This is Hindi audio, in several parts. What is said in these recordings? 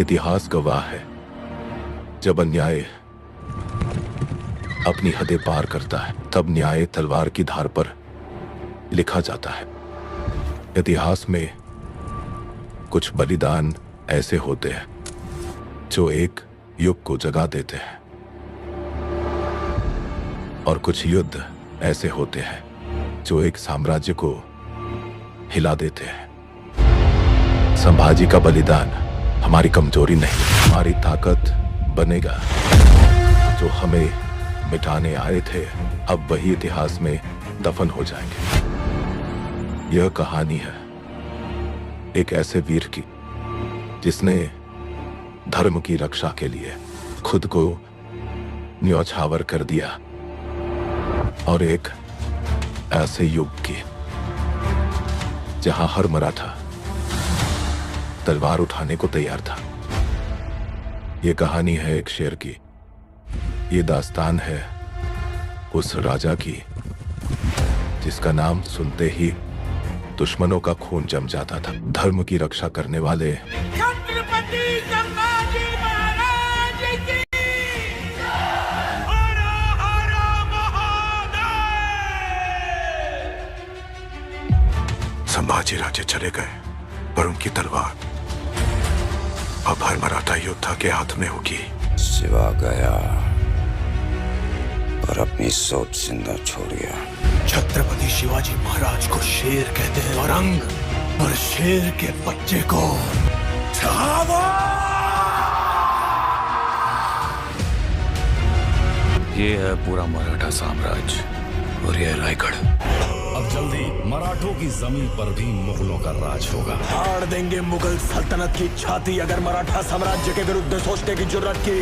इतिहास गवाह है, जब अन्याय अपनी हदें पार करता है तब न्याय तलवार की धार पर लिखा जाता है। इतिहास में कुछ बलिदान ऐसे होते हैं जो एक युग को जगा देते हैं, और कुछ युद्ध ऐसे होते हैं जो एक साम्राज्य को हिला देते हैं। संभाजी का बलिदान हमारी कमजोरी नहीं, हमारी ताकत बनेगा। जो हमें मिटाने आए थे अब वही इतिहास में दफन हो जाएंगे। यह कहानी है एक ऐसे वीर की जिसने धर्म की रक्षा के लिए खुद को न्यौछावर कर दिया, और एक ऐसे युग की जहां हर मराठा तलवार उठाने को तैयार था। यह कहानी है एक शेर की। ये दास्तान है उस राजा की जिसका नाम सुनते ही दुश्मनों का खून जम जाता था। धर्म की रक्षा करने वाले छत्रपति संभाजी महाराज की हर हर महादेव। संभाजी राजे चले गए, पर उनकी तलवार अब हर मराठा योद्धा के हाथ में होगी। शिवा गया और अपनी सोच से न छोड़िया। छत्रपति शिवाजी महाराज को शेर कहते हैं, औरंग और शेर के बच्चे को छावा। ये है पूरा मराठा साम्राज्य और ये है रायगढ़। अब जल्दी मराठों की जमीन पर भी मुगलों का राज होगा। फाड़ देंगे मुगल सल्तनत की छाती अगर मराठा साम्राज्य के विरुद्ध सोचने की जुर्रत की।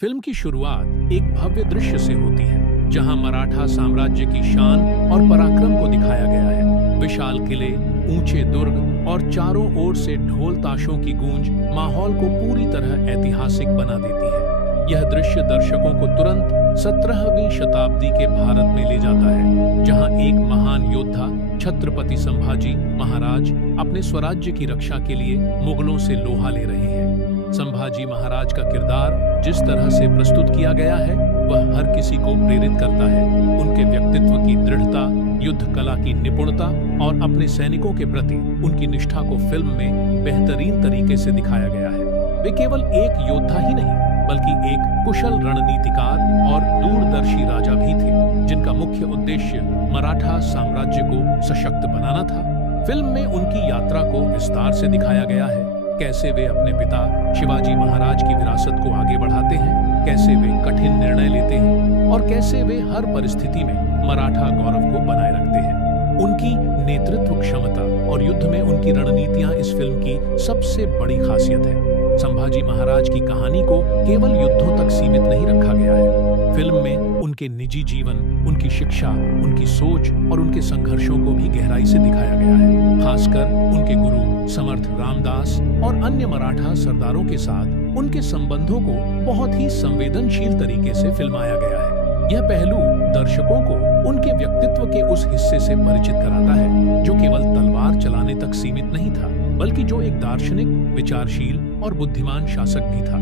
फिल्म की शुरुआत एक भव्य दृश्य से होती है, जहां मराठा साम्राज्य की शान और पराक्रम को दिखाया गया है। विशाल किले, ऊंचे दुर्ग और चारों ओर से ढोल ताशों की गूंज माहौल को पूरी तरह ऐतिहासिक बना देती है। यह दृश्य दर्शकों को तुरंत 17वीं शताब्दी के भारत में ले जाता है, जहां एक महान योद्धा छत्रपति संभाजी महाराज अपने स्वराज्य की रक्षा के लिए मुगलों से लोहा ले रहे हैं। संभाजी महाराज का किरदार जिस तरह से प्रस्तुत किया गया है, वह हर किसी को प्रेरित करता है। उनके व्यक्तित्व की दृढ़ता, युद्ध कला की निपुणता और अपने सैनिकों के प्रति उनकी निष्ठा को फिल्म में बेहतरीन तरीके से दिखाया गया है। वे केवल एक योद्धा ही नहीं, बल्कि एक कुशल रणनीतिकार और दूरदर्शी राजा भी थे, जिनका मुख्य उद्देश्य मराठा साम्राज्य को सशक्त बनाना था। फिल्म में उनकी यात्रा को विस्तार से दिखाया गया है, कैसे वे अपने पिता शिवाजी महाराज की विरासत को आगे बढ़ाते हैं, कैसे वे कठिन निर्णय लेते हैं और कैसे वे हर परिस्थिति में मराठा गौरव को बनाए रखते हैं। उनकी नेतृत्व क्षमता और युद्ध में उनकी रणनीतियां इस फिल्म की सबसे बड़ी खासियत है। संभाजी महाराज की कहानी को केवल युद्धों तक सीमित नहीं रखा गया है। फिल्म में उनके निजी जीवन, उनकी शिक्षा, उनकी सोच और उनके संघर्षों को भी गहराई से दिखाया गया है। खासकर उनके गुरु समर्थ रामदास और अन्य मराठा सरदारों के साथ उनके संबंधों को बहुत ही संवेदनशील तरीके से फिल्माया गया है। यह पहलू दर्शकों को उनके व्यक्तित्व के उस हिस्से से परिचित कराता है, जो केवल तलवार चलाने तक सीमित नहीं था, बल्कि जो एक दार्शनिक, विचारशील और बुद्धिमान शासक भी था।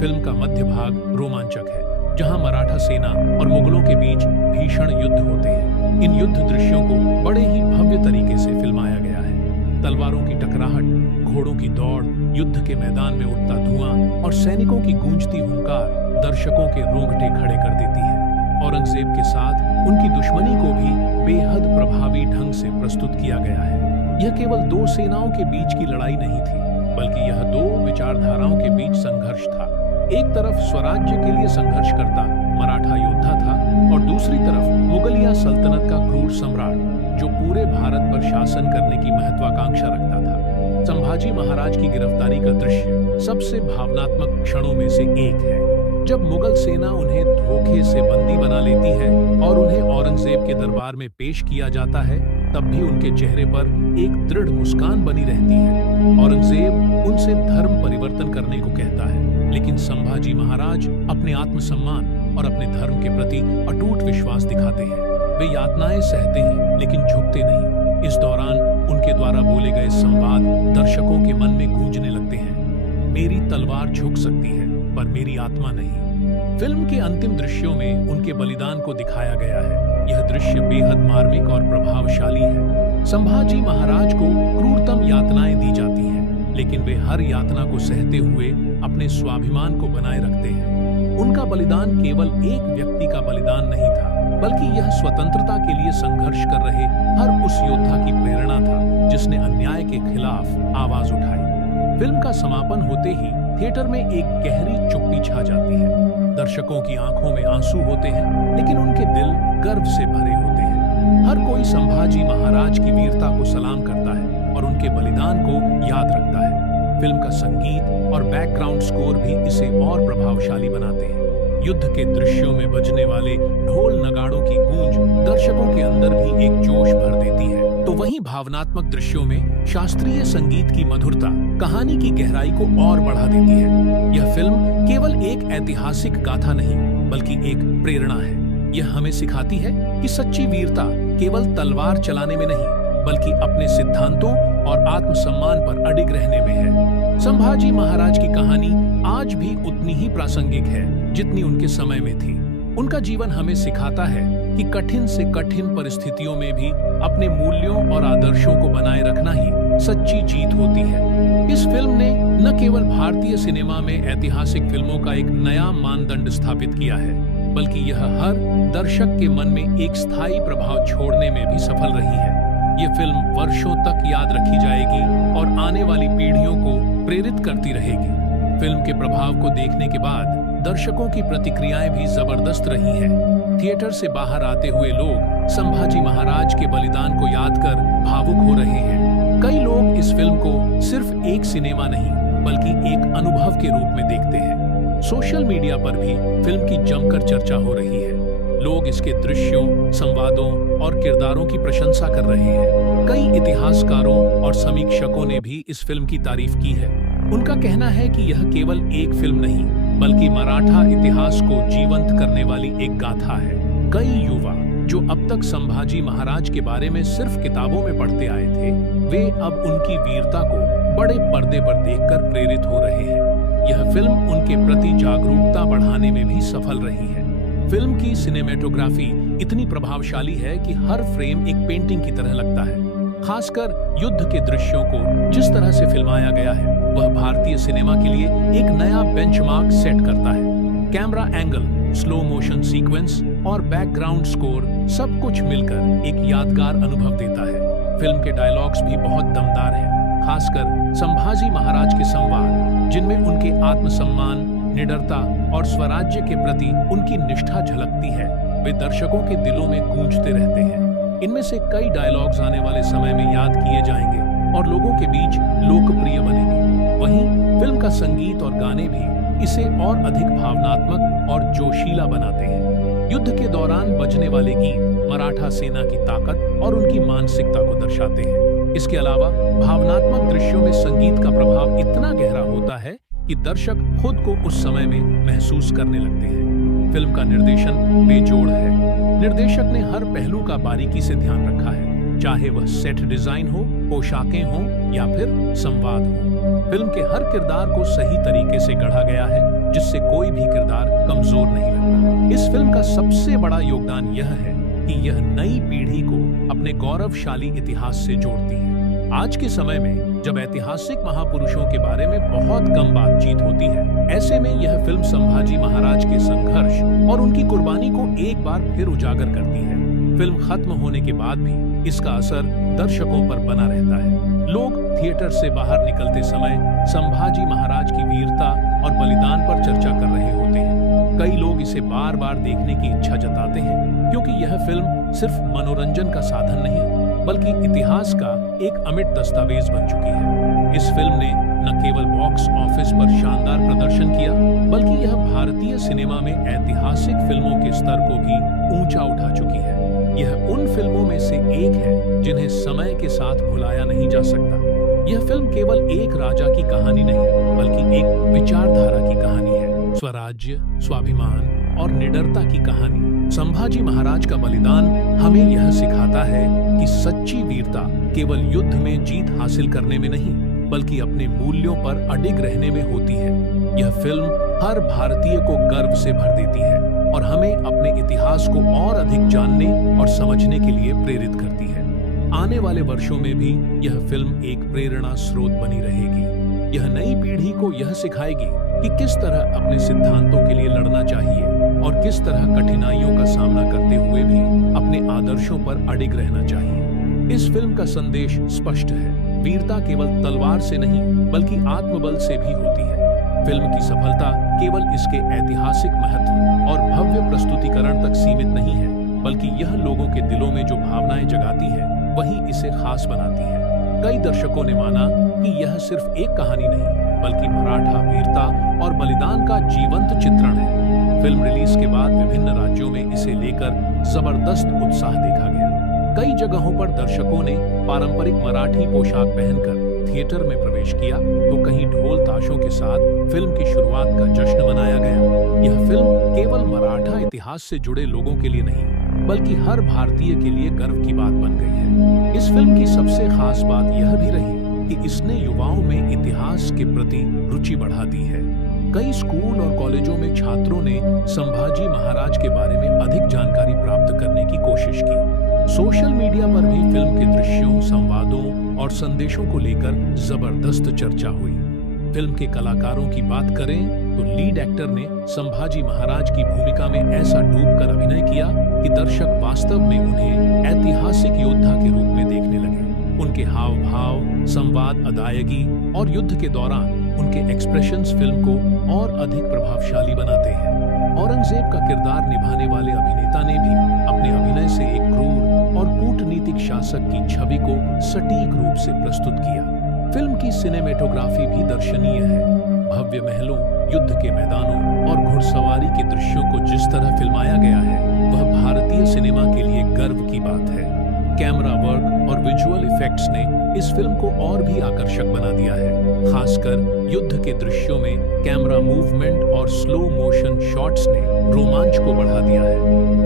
फिल्म का मध्य भाग रोमांचक है, जहां मराठा सेना और मुगलों के बीच भीषण युद्ध होते हैं। इन युद्ध दृश्यों को बड़े ही भव्य तरीके से फिल्माया गया है। तलवारों की टकराहट, घोड़ों की दौड़, युद्ध के मैदान में उठता धुआं और सैनिकों की गूंजती हुंकार दर्शकों के रोंगटे खड़े कर देती है। औरंगजेब के साथ उनकी दुश्मनी को भी बेहद प्रभावी ढंग से प्रस्तुत किया गया है। यह केवल दो सेनाओं के बीच की लड़ाई नहीं थी, बल्कि यह दो विचारधाराओं के बीच संघर्ष था। एक तरफ स्वराज्य के लिए संघर्ष करता मराठा योद्धा था और दूसरी तरफ मुगलिया सल्तनत का क्रूर सम्राट, जो पूरे भारत पर शासन करने की महत्वाकांक्षा रखता था। संभाजी महाराज की गिरफ्तारी का दृश्य सबसे भावनात्मक क्षणों में से एक है। जब मुगल सेना उन्हें धोखे से बंदी बना लेती है और उन्हें औरंगजेब के दरबार में पेश किया जाता है, तब भी उनके चेहरे पर एक दृढ़ मुस्कान बनी रहती है। औरंगजेब उनसे धर्म परिवर्तन करने को कहता है, लेकिन संभाजी महाराज अपने आत्मसम्मान और अपने धर्म के प्रति अटूट विश्वास दिखाते हैं। वे यातनाएं सहते हैं, लेकिन झुकते नहीं। इस दौरान उनके द्वारा बोले गए संवाद दर्शकों के मन में गूंजने लगते हैं। मेरी तलवार झुक सकती है, पर मेरी आत्मा नहीं। फिल्म के अंतिम दृश्यों में उनके बलिदान को दिखाया गया है। यह दृश्य बेहद मार्मिक और प्रभावशाली है। संभाजी महाराज को क्रूरतम यातनाएं दी जाती हैं, लेकिन वे हर यातना को सहते हुए अपने स्वाभिमान को बनाए रखते हैं। उनका बलिदान केवल एक व्यक्ति का बलिदान नहीं था, बल्कि यह स्वतंत्रता के लिए संघर्ष कर रहे हर उस योद्धा की प्रेरणा था, जिसने अन्याय के खिलाफ आवाज उठाई। फिल्म का समापन होते ही थिएटर में एक गहरी चुप्पी छा जाती है। दर्शकों की आंखों में आंसू होते हैं, लेकिन उनके दिल गर्व से भरे होते हैं। हर कोई संभाजी महाराज की वीरता को सलाम करता है और उनके बलिदान को याद रखता है। फिल्म का संगीत और बैकग्राउंड स्कोर भी इसे और प्रभावशाली बनाते हैं। युद्ध के दृश्यों में बजने वाले ढोल नगाड़ों की गूंज दर्शकों के अंदर भी एक जोश भर देती है, तो वहीं भावनात्मक दृश्यों में शास्त्रीय संगीत की मधुरता कहानी की गहराई को और बढ़ा देती है। यह फिल्म केवल एक ऐतिहासिक गाथा नहीं, बल्कि एक प्रेरणा है। यह हमें सिखाती है कि सच्ची वीरता केवल तलवार चलाने में नहीं, बल्कि अपने सिद्धांतों और आत्मसम्मान पर अडिग रहने में है। संभाजी महाराज की कहानी आज भी उतनी ही प्रासंगिक है जितनी उनके समय में थी। उनका जीवन हमें सिखाता है कि कठिन से कठिन परिस्थितियों में भी अपने मूल्यों और आदर्शों को बनाए रखना ही सच्ची जीत होती है। इस फिल्म ने न केवल भारतीय सिनेमा में ऐतिहासिक फिल्मों का एक नया मानदंड स्थापित किया है, बल्कि यह हर दर्शक के मन में एक स्थायी प्रभाव छोड़ने में भी सफल रही है। ये फिल्म वर्षों तक याद रखी जाएगी और आने वाली पीढ़ियों को प्रेरित करती रहेगी। फिल्म के प्रभाव को देखने के बाद दर्शकों की प्रतिक्रियाएं भी जबरदस्त रही हैं। थिएटर से बाहर आते हुए लोग संभाजी महाराज के बलिदान को याद कर भावुक हो रहे हैं। कई लोग इस फिल्म को सिर्फ एक सिनेमा नहीं, बल्कि एक अनुभव के रूप में देखते हैं। सोशल मीडिया पर भी फिल्म की जमकर चर्चा हो रही है। लोग इसके दृश्यों, संवादों और किरदारों की प्रशंसा कर रहे हैं। कई इतिहासकारों और समीक्षकों ने भी इस फिल्म की तारीफ की है। उनका कहना है कि यह केवल एक फिल्म नहीं, बल्कि मराठा इतिहास को जीवंत करने वाली एक गाथा है। कई युवा जो अब तक संभाजी महाराज के बारे में सिर्फ किताबों में पढ़ते आए थे, वे अब उनकी वीरता को बड़े पर्दे पर देखकर प्रेरित हो रहे हैं। यह फिल्म उनके प्रति जागरूकता बढ़ाने में भी सफल रही है। फिल्म की सिनेमेटोग्राफी इतनी प्रभावशाली है कि हर फ्रेम एक पेंटिंग की तरह लगता है। खासकर युद्ध के दृश्यों को जिस तरह से फिल्माया गया है, वह भारतीय सिनेमा के लिए एक नया बेंचमार्क सेट करता है। Camera angle, slow motion sequence और बैकग्राउंड स्कोर सब कुछ मिलकर एक यादगार अनुभव देता है। फिल्म के डायलॉग्स भी बहुत दमदार हैं, खासकर संभाजी महाराज के संवाद, जिनमें उनके आत्मसम्मान, निडरता और स्वराज्य के प्रति उनकी निष्ठा झलकती है। वे दर्शकों के दिलों में गूंजते रहते हैं। इनमें से कई डायलॉग्स आने वाले समय में याद किए जाएंगे और लोगों के बीच लोकप्रिय बनेंगे। वहीं फिल्म का संगीत और गाने भी इसे और अधिक भावनात्मक और जोशीला बनाते हैं। युद्ध के दौरान बजने वाले गीत मराठा सेना की ताकत और उनकी मानसिकता को दर्शाते हैं। इसके अलावा भावनात्मक दृश्यों में संगीत का प्रभाव इतना गहरा होता है कि दर्शक खुद को उस समय में महसूस करने लगते हैं। फिल्म का निर्देशन बेजोड़ है। निर्देशक ने हर पहलू का बारीकी से ध्यान रखा है, चाहे वह सेट डिजाइन हो, पोशाकें हों या फिर संवाद हो। फिल्म के हर किरदार को सही तरीके से गढ़ा गया है, जिससे कोई भी किरदार कमजोर नहीं लगता। इस फिल्म का सबसे बड़ा योगदान यह है कि यह नई पीढ़ी को अपने गौरवशाली इतिहास से जोड़ती है। आज के समय में जब ऐतिहासिक महापुरुषों के बारे में बहुत कम बातचीत होती है, ऐसे में यह फिल्म संभाजी महाराज के संघर्ष और उनकी कुर्बानी को एक बार फिर उजागर करती है। फिल्म खत्म होने के बाद भी इसका असर दर्शकों पर बना रहता है। लोग थिएटर से बाहर निकलते समय संभाजी महाराज की वीरता और बलिदान पर चर्चा कर रहे होते हैं। कई लोग इसे बार बार देखने की इच्छा जताते हैं, क्योंकि यह फिल्म सिर्फ मनोरंजन का साधन नहीं, बल्कि इतिहास का एक अमिट दस्तावेज बन चुकी है। इस फिल्म ने न केवल बॉक्स ऑफिस पर शानदार प्रदर्शन किया, बल्कि यह भारतीय सिनेमा में ऐतिहासिक फिल्मों के स्तर को भी ऊंचा उठा चुकी है। यह उन फिल्मों में से एक है जिन्हें समय के साथ भुलाया नहीं जा सकता। यह फिल्म केवल एक राजा की कहानी नहीं, बल्कि एक विचारधारा की कहानी है। स्वराज्य, स्वाभिमान और निडरता की कहानी। संभाजी महाराज का बलिदान हमें यह सिखाता है कि सच्ची वीरता केवल युद्ध में जीत हासिल करने में नहीं, बल्कि अपने मूल्यों पर अडिग रहने में होती है। यह फिल्म हर भारतीय को गर्व से भर देती है और हमें अपने इतिहास को और अधिक जानने और समझने के लिए प्रेरित करती है। आने वाले वर्षों में भी यह फिल्म एक प्रेरणा स्रोत बनी रहेगी। यह नई पीढ़ी को यह सिखाएगी कि किस तरह अपने सिद्धांतों के लिए लड़ना चाहिए और किस तरह कठिनाइयों का सामना करते हुए भी अपने आदर्शों पर अडिग रहना चाहिए। इस फिल्म का संदेश स्पष्ट है। वीरता केवल तलवार से नहीं, बल्कि आत्मबल से भी होती है। फिल्म की सफलता केवल इसके ऐतिहासिक महत्व और भव्य प्रस्तुतिकरण तक सीमित नहीं है, बल्कि यह लोगों के दिलों में जो भावनाएं जगाती है, वही इसे खास बनाती है। कई दर्शकों ने माना कि यह सिर्फ एक कहानी नहीं, बल्कि मराठा वीरता और बलिदान का जीवंत चित्रण है। फिल्म रिलीज के बाद विभिन्न राज्यों में इसे लेकर जबरदस्त उत्साह देखा गया। कई जगहों पर दर्शकों ने पारंपरिक मराठी पोशाक पहनकर थिएटर में प्रवेश किया, तो कहीं ढोल ताशों के साथ फिल्म की शुरुआत का जश्न मनाया गया। यह फिल्म केवल मराठा इतिहास से जुड़े लोगों के लिए नहीं, बल्कि हर भारतीय के लिए गर्व की बात बन गई है। इस फिल्म की सबसे खास बात यह भी रही कि इसने युवाओं में इतिहास के प्रति रुचि बढ़ा दी है। कई स्कूल और कॉलेजों में छात्रों ने संभाजी महाराज के बारे में अधिक जानकारी प्राप्त करने की कोशिश की। सोशल मीडिया पर भी फिल्म के दृश्यों, संवादों और संदेशों को लेकर जबरदस्त चर्चा हुई। फिल्म के कलाकारों की बात करें तो लीड एक्टर ने संभाजी महाराज की भूमिका में ऐसा डूबकर अभिनय किया कि दर्शक वास्तव में उन्हें ऐतिहासिक योद्धा के रूप में देखने लगे। उनके हाव भाव, संवाद, अदायगी और युद्ध के दौरान उनके एक्सप्रेशंस फिल्म को और अधिक प्रभावशाली बनाते हैं। औरंगजेब का किरदार निभाने वाले अभिनेता ने भी अपने अभिनय से एक क्रूर और कूटनीतिक शासक की छवि को सटीक रूप से प्रस्तुत किया। फिल्म की सिनेमेटोग्राफी भी दर्शनीय है। भव्य महलों, युद्ध के मैदानों और घुड़सवारी के दृश्यों को जिस तरह फिल्माया गया है वह भारतीय सिनेमा के लिए गर्व की बात है। कैमरा वर्क और विजुअल इफेक्ट्स ने इस फिल्म को और भी आकर्षक बना दिया है। खासकर युद्ध के दृश्यों में कैमरा मूवमेंट और स्लो मोशन शॉट्स ने रोमांच को बढ़ा दिया है।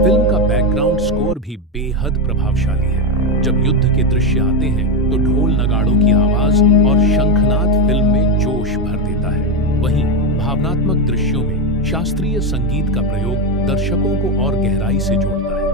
फिल्म का बैकग्राउंड स्कोर भी बेहद प्रभावशाली है। जब युद्ध के दृश्य आते हैं तो ढोल नगाड़ों की आवाज और शंखनाद फिल्म में जोश भर देता है। वहीं भावनात्मक दृश्यों में शास्त्रीय संगीत का प्रयोग दर्शकों को और गहराई से जोड़ता है।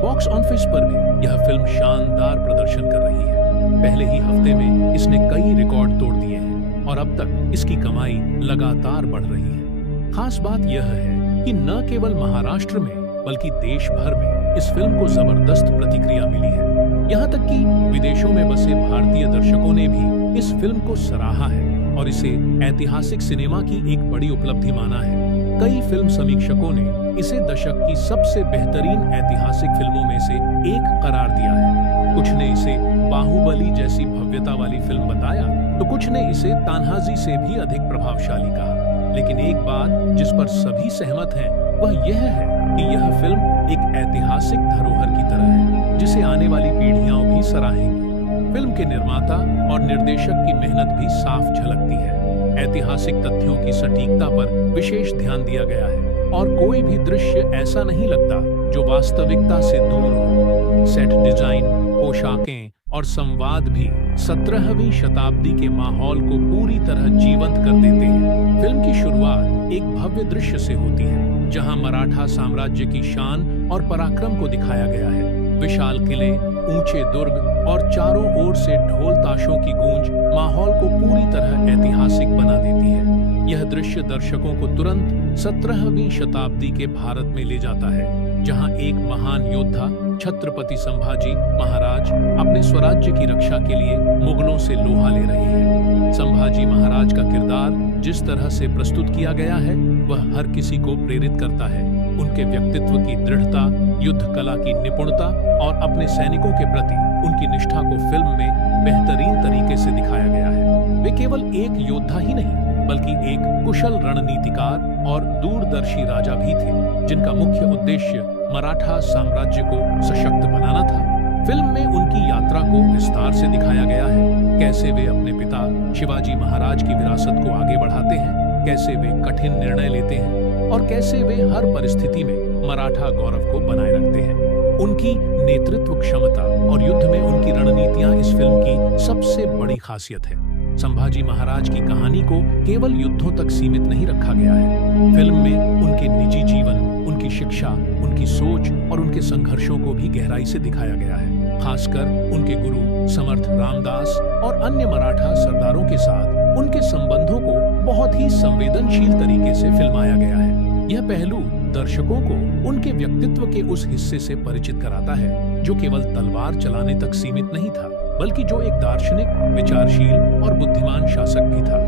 बॉक्स ऑफिस पर भी यह फिल्म शानदार प्रदर्शन कर रही है। पहले ही हफ्ते में इसने कई रिकॉर्ड तोड़ दिए हैं और अब तक इसकी कमाई लगातार बढ़ रही है। खास बात यह है कि न केवल महाराष्ट्र में बल्कि देश भर में इस फिल्म को जबरदस्त प्रतिक्रिया मिली है। यहाँ तक कि विदेशों में बसे भारतीय दर्शकों ने भी इस फिल्म को सराहा है और इसे ऐतिहासिक सिनेमा की एक बड़ी उपलब्धि माना है। कई फिल्म समीक्षकों ने इसे दशक की सबसे बेहतरीन ऐतिहासिक फिल्मों में से एक करार दिया है। कुछ ने इसे बाहुबली जैसी भव्यता वाली फिल्म बताया तो कुछ ने इसे तान्हाजी से भी अधिक प्रभावशाली कहा। लेकिन एक बात जिस पर सभी सहमत हैं वह यह है कि यह फिल्म एक ऐतिहासिक धरोहर की तरह है जिसे आने वाली पीढ़ियां भी सराहेंगी। फिल्म के निर्माता और निर्देशक की मेहनत भी साफ झलकती है। ऐतिहासिक तथ्यों की सटीकता पर विशेष ध्यान दिया गया है और कोई भी दृश्य ऐसा नहीं लगता जो वास्तविकता से दूर हो। सेट डिजाइन, पोशाकें और संवाद भी 17वीं शताब्दी के माहौल को पूरी तरह जीवंत कर देते हैं। फिल्म की शुरुआत एक भव्य दृश्य से होती है जहां मराठा साम्राज्य की शान और पराक्रम को दिखाया गया है। विशाल किले, ऊंचे दुर्ग और चारों ओर से ढोल ताशों की गूंज माहौल को पूरी तरह ऐतिहासिक बना देती है। यह दृश्य दर्शकों को तुरंत 17वीं शताब्दी के भारत में ले जाता है जहां एक महान योद्धा छत्रपति संभाजी महाराज अपने स्वराज्य की रक्षा के लिए मुगलों से लोहा ले रहे हैं। संभाजी महाराज का किरदार जिस तरह से प्रस्तुत किया गया है वह हर किसी को प्रेरित करता है। उनके व्यक्तित्व की दृढ़ता, युद्ध कला की निपुणता और अपने सैनिकों के प्रति उनकी निष्ठा को फिल्म में बेहतरीन तरीके से दिखाया गया है। वे केवल एक योद्धा ही नहीं बल्कि एक कुशल रणनीतिकार और दूरदर्शी राजा भी थे जिनका मुख्य उद्देश्य मराठा साम्राज्य को सशक्त बनाना था। फिल्म में उनकी यात्रा को विस्तार से दिखाया गया है। कैसे वे अपने पिता शिवाजी महाराज की विरासत को आगे बढ़ाते हैं, कैसे वे कठिन निर्णय लेते हैं और कैसे वे हर परिस्थिति में मराठा गौरव को बनाए रखते हैं। उनकी नेतृत्व क्षमता और युद्ध में उनकी रणनीतियां इस फिल्म की सबसे बड़ी खासियत है। संभाजी महाराज की कहानी को केवल युद्धों तक सीमित नहीं रखा गया है। फिल्म में उनके निजी जीवन, उनकी शिक्षा, उनकी सोच और उनके संघर्षों को भी गहराई से दिखाया गया है। खासकर उनके गुरु समर्थ रामदास और अन्य मराठा सरदारों के साथ उनके संबंधों को बहुत ही संवेदनशील तरीके से फिल्माया गया है। यह पहलू दर्शकों को उनके व्यक्तित्व के उस हिस्से से परिचित कराता है जो केवल तलवार चलाने तक सीमित नहीं था बल्कि जो एक दार्शनिक, विचारशील और बुद्धिमान शासक भी था।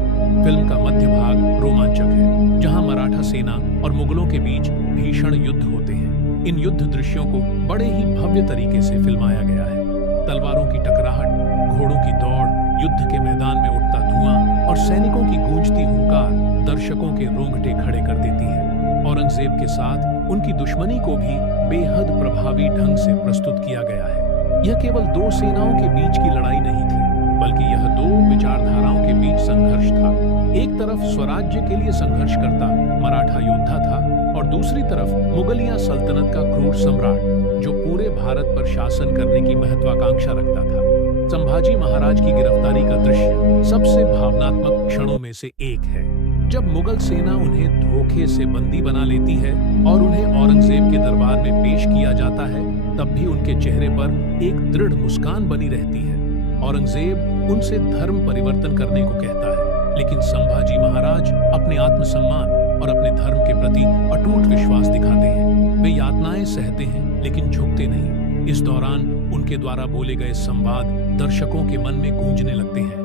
फिल्म का मध्य भाग रोमांचक है जहां मराठा सेना और मुगलों के बीच भीषण युद्ध होते हैं। इन युद्ध दृश्यों को बड़े ही भव्य तरीके से फिल्माया गया है। तलवारों की टकराहट, घोड़ों की दौड़, युद्ध के मैदान में उठता धुआं और सैनिकों की गूंजती हुंकार दर्शकों के रोंगटे खड़े कर देती है। औरंगजेब के साथ उनकी दुश्मनी को भी बेहद प्रभावी ढंग से प्रस्तुत किया गया है। यह केवल दो सेनाओं के बीच की लड़ाई नहीं थी बल्कि यह दो विचारधाराओं के बीच संघर्ष था। एक तरफ स्वराज्य के लिए संघर्ष करता मराठा योद्धा था और दूसरी तरफ मुगलिया सल्तनत का क्रूर सम्राट जो पूरे भारत पर शासन करने की महत्वाकांक्षा रखता था। संभाजी महाराज की गिरफ्तारी का दृश्य सबसे भावनात्मक क्षणों में से एक है। जब मुगल सेना उन्हें धोखे से बंदी बना लेती है और उन्हें औरंगजेब के दरबार में पेश किया जाता है तब भी उनके चेहरे पर एक दृढ़ मुस्कान बनी रहती है। औरंगजेब उनसे धर्म परिवर्तन करने को कहता है लेकिन संभाजी महाराज अपने आत्मसम्मान और अपने धर्म के प्रति अटूट विश्वास दिखाते हैं। वे यातनाएं सहते हैं लेकिन झुकते नहीं। इस दौरान उनके द्वारा बोले गए संवाद दर्शकों के मन में गूंजने लगते हैं।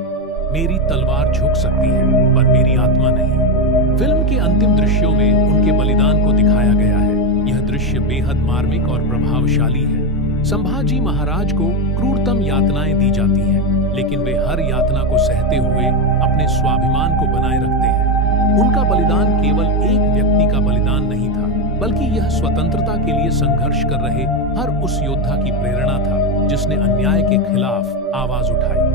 मेरी तलवार झुक सकती है पर मेरी आत्मा नहीं। फिल्म के अंतिम दृश्यों में उनके बलिदान को दिखाया गया है। यह दृश्य बेहद मार्मिक और प्रभावशाली है। संभाजी महाराज को क्रूरतम यातनाएं दी जाती हैं लेकिन वे हर यातना को सहते हुए अपने स्वाभिमान को बनाए रखते हैं। उनका बलिदान केवल एक व्यक्ति का बलिदान नहीं था, बल्कि यह स्वतंत्रता के लिए संघर्ष कर रहे हर उस योद्धा की प्रेरणा था जिसने अन्याय के खिलाफ आवाज उठाई।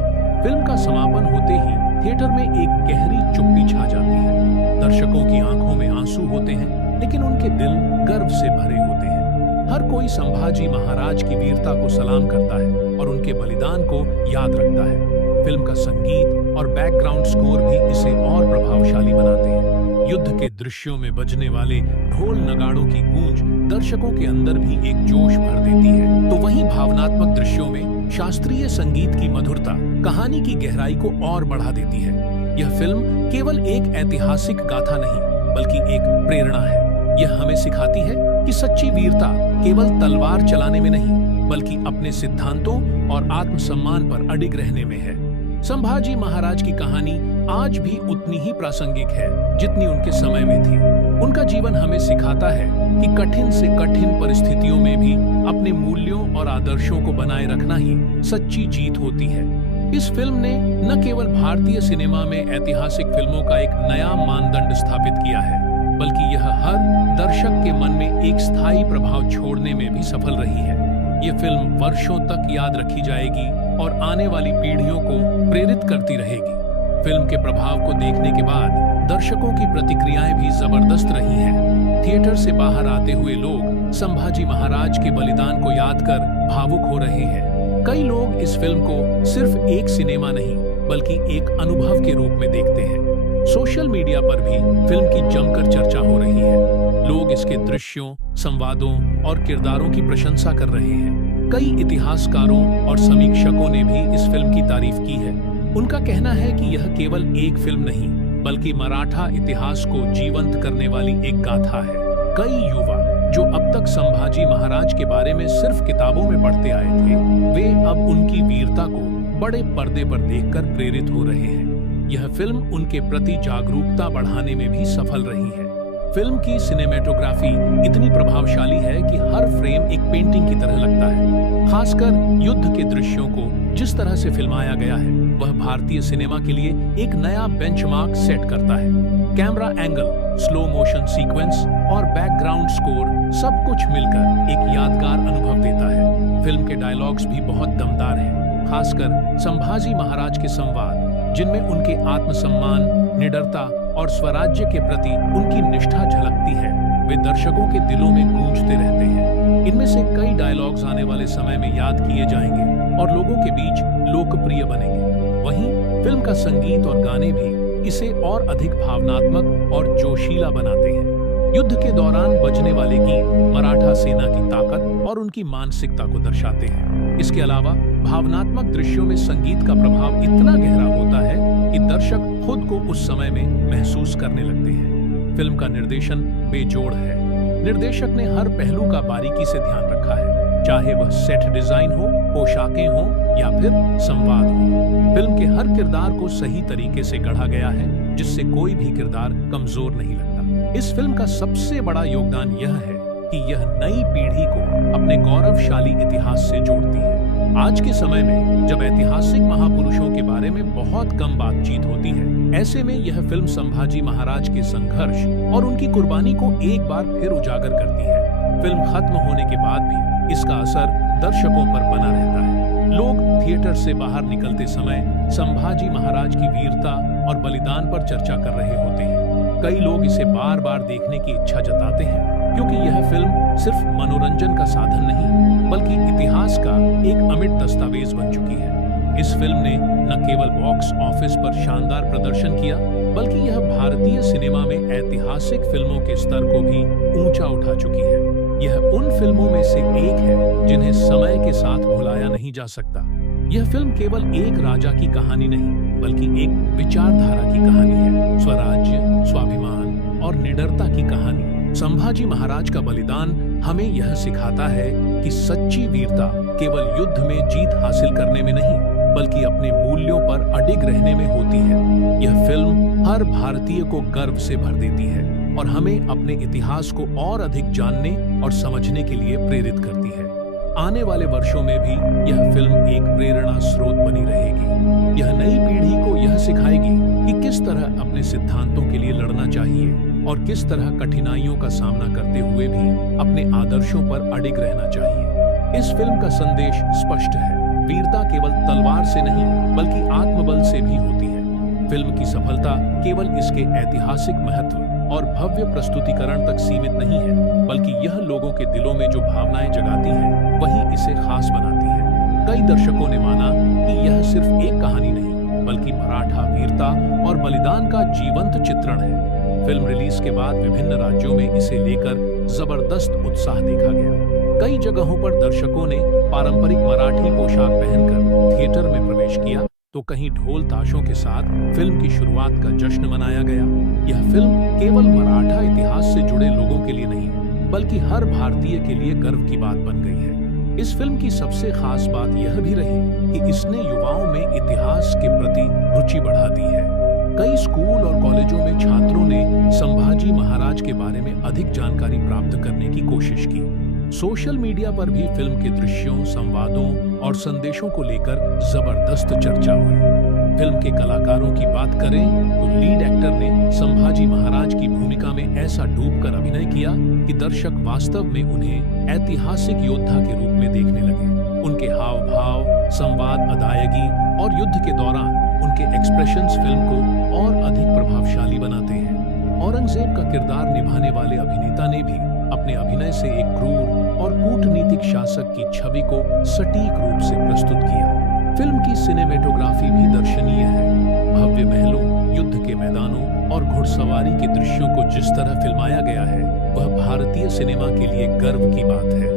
फिल्म का समापन होते ही थिएटर में एक गहरी चुप्पी छा जाती है। दर्शकों की आंखों में आंसू होते हैं, लेकिन उनके दिल गर्व से भरे होते हैं। हर कोई संभाजी महाराज की वीरता को सलाम करता है और उनके बलिदान को याद रखता है। फिल्म का संगीत और बैकग्राउंड स्कोर भी इसे और प्रभावशाली बनाते हैं। युद्ध के दृश्यों में बजने वाले ढोल नगाड़ों की गूंज दर्शकों के अंदर भी एक जोश भर देती है, तो वहीं भावनात्मक दृश्यों में शास्त्रीय संगीत की मधुरता कहानी की गहराई को और बढ़ा देती है। यह फिल्म केवल एक ऐतिहासिक गाथा नहीं, बल्कि एक प्रेरणा है। यह हमें सिखाती है कि सच्ची वीरता केवल तलवार चलाने में नहीं, बल्कि अपने सिद्धांतों और आत्मसम्मान पर अडिग रहने में है। संभाजी महाराज की कहानी आज भी उतनी ही प्रासंगिक है जितनी उनके समय में थी। उनका जीवन हमें सिखाता है कि कठिन से कठिन परिस्थितियों में भी अपने मूल्यों और आदर्शों को बनाए रखना ही सच्ची जीत होती है। इस फिल्म ने न केवल भारतीय सिनेमा में ऐतिहासिक फिल्मों का एक नया मानदंड स्थापित किया है, बल्कि यह हर दर्शक के मन में एक स्थायी प्रभाव छोड़ने में भी सफल रही है। ये फिल्म वर्षों तक याद रखी जाएगी और आने वाली पीढ़ियों को प्रेरित करती रहेगी। फिल्म के प्रभाव को देखने के बाद दर्शकों की प्रतिक्रियाएं भी जबरदस्त रही हैं। थिएटर से बाहर आते हुए लोग संभाजी महाराज के बलिदान को याद कर भावुक हो रहे हैं। कई लोग इस फिल्म को सिर्फ एक सिनेमा नहीं, बल्कि एक अनुभव के रूप में देखते हैं। सोशल मीडिया पर भी फिल्म की जमकर चर्चा हो रही है। लोग इसके दृश्यों, संवादों और किरदारों की प्रशंसा कर रहे हैं। कई इतिहासकारों और समीक्षकों ने भी इस फिल्म की तारीफ की है। उनका कहना है कि यह केवल एक फिल्म नहीं, बल्कि मराठा इतिहास को जीवंत करने वाली एक गाथा है। कई युवा जो अब तक संभाजी महाराज के बारे में सिर्फ किताबों में पढ़ते आए थे, वे अब उनकी वीरता को बड़े पर्दे पर देखकर प्रेरित हो रहे हैं। यह फिल्म उनके प्रति जागरूकता बढ़ाने में भी सफल रही है। फिल्म की सिनेमेटोग्राफी इतनी प्रभावशाली है कि हर फ्रेम एक पेंटिंग की तरह लगता है। खासकर युद्ध के दृश्यों को जिस तरह से फिल्माया गया है, वह भारतीय सिनेमा के लिए एक नया बेंचमार्क सेट करता है। Camera angle, slow motion sequence और बैकग्राउंड स्कोर सब कुछ मिलकर एक यादगार अनुभव देता है। फिल्म के डायलॉग्स भी बहुत दमदार हैं, खासकर संभाजी महाराज के संवाद, जिनमें उनके आत्मसम्मान, निडरता और स्वराज्य के प्रति उनकी निष्ठा झलकती है। वे दर्शकों के दिलों में गूंजते रहते हैं। इनमें से कई डायलॉग्स आने वाले समय में याद किए जाएंगे और लोगों के बीच लोकप्रिय बनेंगे। वहीं फिल्म का संगीत और गाने भी इसे और अधिक भावनात्मक और जोशीला बनाते हैं। युद्ध के दौरान बजने वाले गीत मराठा सेना की ताकत और उनकी मानसिकता को दर्शाते हैं। इसके अलावा भावनात्मक दृश्यों में संगीत का प्रभाव इतना गहरा होता है कि दर्शक खुद को उस समय में महसूस करने लगते हैं। फिल्म का निर्देशन बेजोड़ है। निर्देशक ने हर पहलू का बारीकी से ध्यान रखा है, चाहे वह सेट डिजाइन हो, पोशाकें हो या फिर संवाद हो। फिल्म के हर किरदार को सही तरीके से गढ़ा गया है, जिससे कोई भी किरदार कमजोर नहीं लगता। इस फिल्म का सबसे बड़ा योगदान यह है कि यह नई पीढ़ी को अपने गौरवशाली इतिहास से जोड़ती है। आज के समय में जब ऐतिहासिक महापुरुषों के बारे में बहुत कम बातचीत होती है, ऐसे में यह फिल्म संभाजी महाराज के संघर्ष और उनकी कुर्बानी को एक बार फिर उजागर करती है। फिल्म खत्म होने के बाद भी इसका असर दर्शकों पर बना रहता है। लोग थिएटर से बाहर निकलते समय संभाजी महाराज की वीरता और बलिदान पर चर्चा कर रहे होते हैं। कई लोग इसे बार बार देखने की इच्छा जताते हैं, क्योंकि यह फिल्म सिर्फ मनोरंजन का साधन नहीं, बल्कि इतिहास का एक अमिट दस्तावेज बन चुकी है। इस फिल्म ने न केवल बॉक्स ऑफिस पर शानदार प्रदर्शन किया, बल्कि यह भारतीय सिनेमा में ऐतिहासिक फिल्मों के स्तर को भी ऊंचा उठा चुकी है। यह उन फिल्मों में से एक है जिन्हें समय के साथ भुलाया नहीं जा सकता। यह फिल्म केवल एक राजा की कहानी नहीं, बल्कि एक विचारधारा की कहानी है। स्वराज्य, स्वाभिमान और निडरता की कहानी। संभाजी महाराज का बलिदान हमें यह सिखाता है कि सच्ची वीरता केवल युद्ध में जीत हासिल करने में नहीं, बल्कि अपने मूल्यों पर अडिग रहने में होती है। यह फिल्म हर भारतीय को गर्व से भर देती है और हमें अपने इतिहास को और अधिक जानने और समझने के लिए प्रेरित करती है। आने वाले वर्षों में भी यह फिल्म एक प्रेरणा स्रोत बनी रहेगी। यह नई पीढ़ी को यह सिखाएगी कि किस तरह अपने सिद्धांतों के लिए लड़ना चाहिए और किस तरह कठिनाइयों का सामना करते हुए भी अपने आदर्शों पर अडिग रहना चाहिए। इस फिल्म का संदेश स्पष्ट है, वीरता केवल तलवार से नहीं बल्कि आत्मबल से भी होती है। फिल्म की सफलता केवल इसके ऐतिहासिक महत्व और भव्य प्रस्तुतिकरण तक सीमित नहीं है, बल्कि यह लोगों के दिलों में जो भावनाएं जगाती है वही इसे खास बनाती है। कई दर्शकों ने माना कि यह सिर्फ एक कहानी नहीं बल्कि मराठा वीरता और बलिदान का जीवंत चित्रण है। फिल्म रिलीज के बाद विभिन्न राज्यों में इसे लेकर जबरदस्त उत्साह देखा गया। कई जगहों पर दर्शकों ने पारंपरिक मराठी पोशाक पहनकर थिएटर में प्रवेश किया, तो कहीं ढोल ताशों के साथ फिल्म की शुरुआत का जश्न मनाया गया। यह फिल्म केवल मराठा इतिहास से जुड़े लोगों के लिए नहीं बल्कि हर भारतीय के लिए गर्व की बात बन गई है। इस फिल्म की सबसे खास बात यह भी रही कि इसने युवाओं में इतिहास के प्रति रुचि बढ़ा दी है। कई स्कूल और कॉलेजों में छात्रों ने संभाजी महाराज के बारे में अधिक जानकारी प्राप्त करने की कोशिश की। सोशल मीडिया पर भी फिल्म के दृश्यों, संवादों और संदेशों को लेकर जबरदस्त चर्चा हुई। फिल्म के कलाकारों की बात करें तो लीड एक्टर ने संभाजी महाराज की भूमिका में ऐसा डूबकर अभिनय किया कि दर्शक वास्तव में उन्हें ऐतिहासिक योद्धा के रूप में देखने लगे। उनके हाव भाव, संवाद अदायगी और युद्ध के दौरान उनके एक्सप्रेशंस फिल्म को और अधिक प्रभावशाली बनाते हैं। औरंगजेब का किरदार निभाने वाले अभिनेता ने भी अपने अभिनय से एक क्रूर और कूटनीतिक शासक की छवि को सटीक रूप से प्रस्तुत किया। फिल्म की सिनेमेटोग्राफी भी दर्शनीय है। भव्य महलों, युद्ध के मैदानों और घुड़सवारी के दृश्यों को जिस तरह फिल्माया गया है वह भारतीय सिनेमा के लिए गर्व की बात है।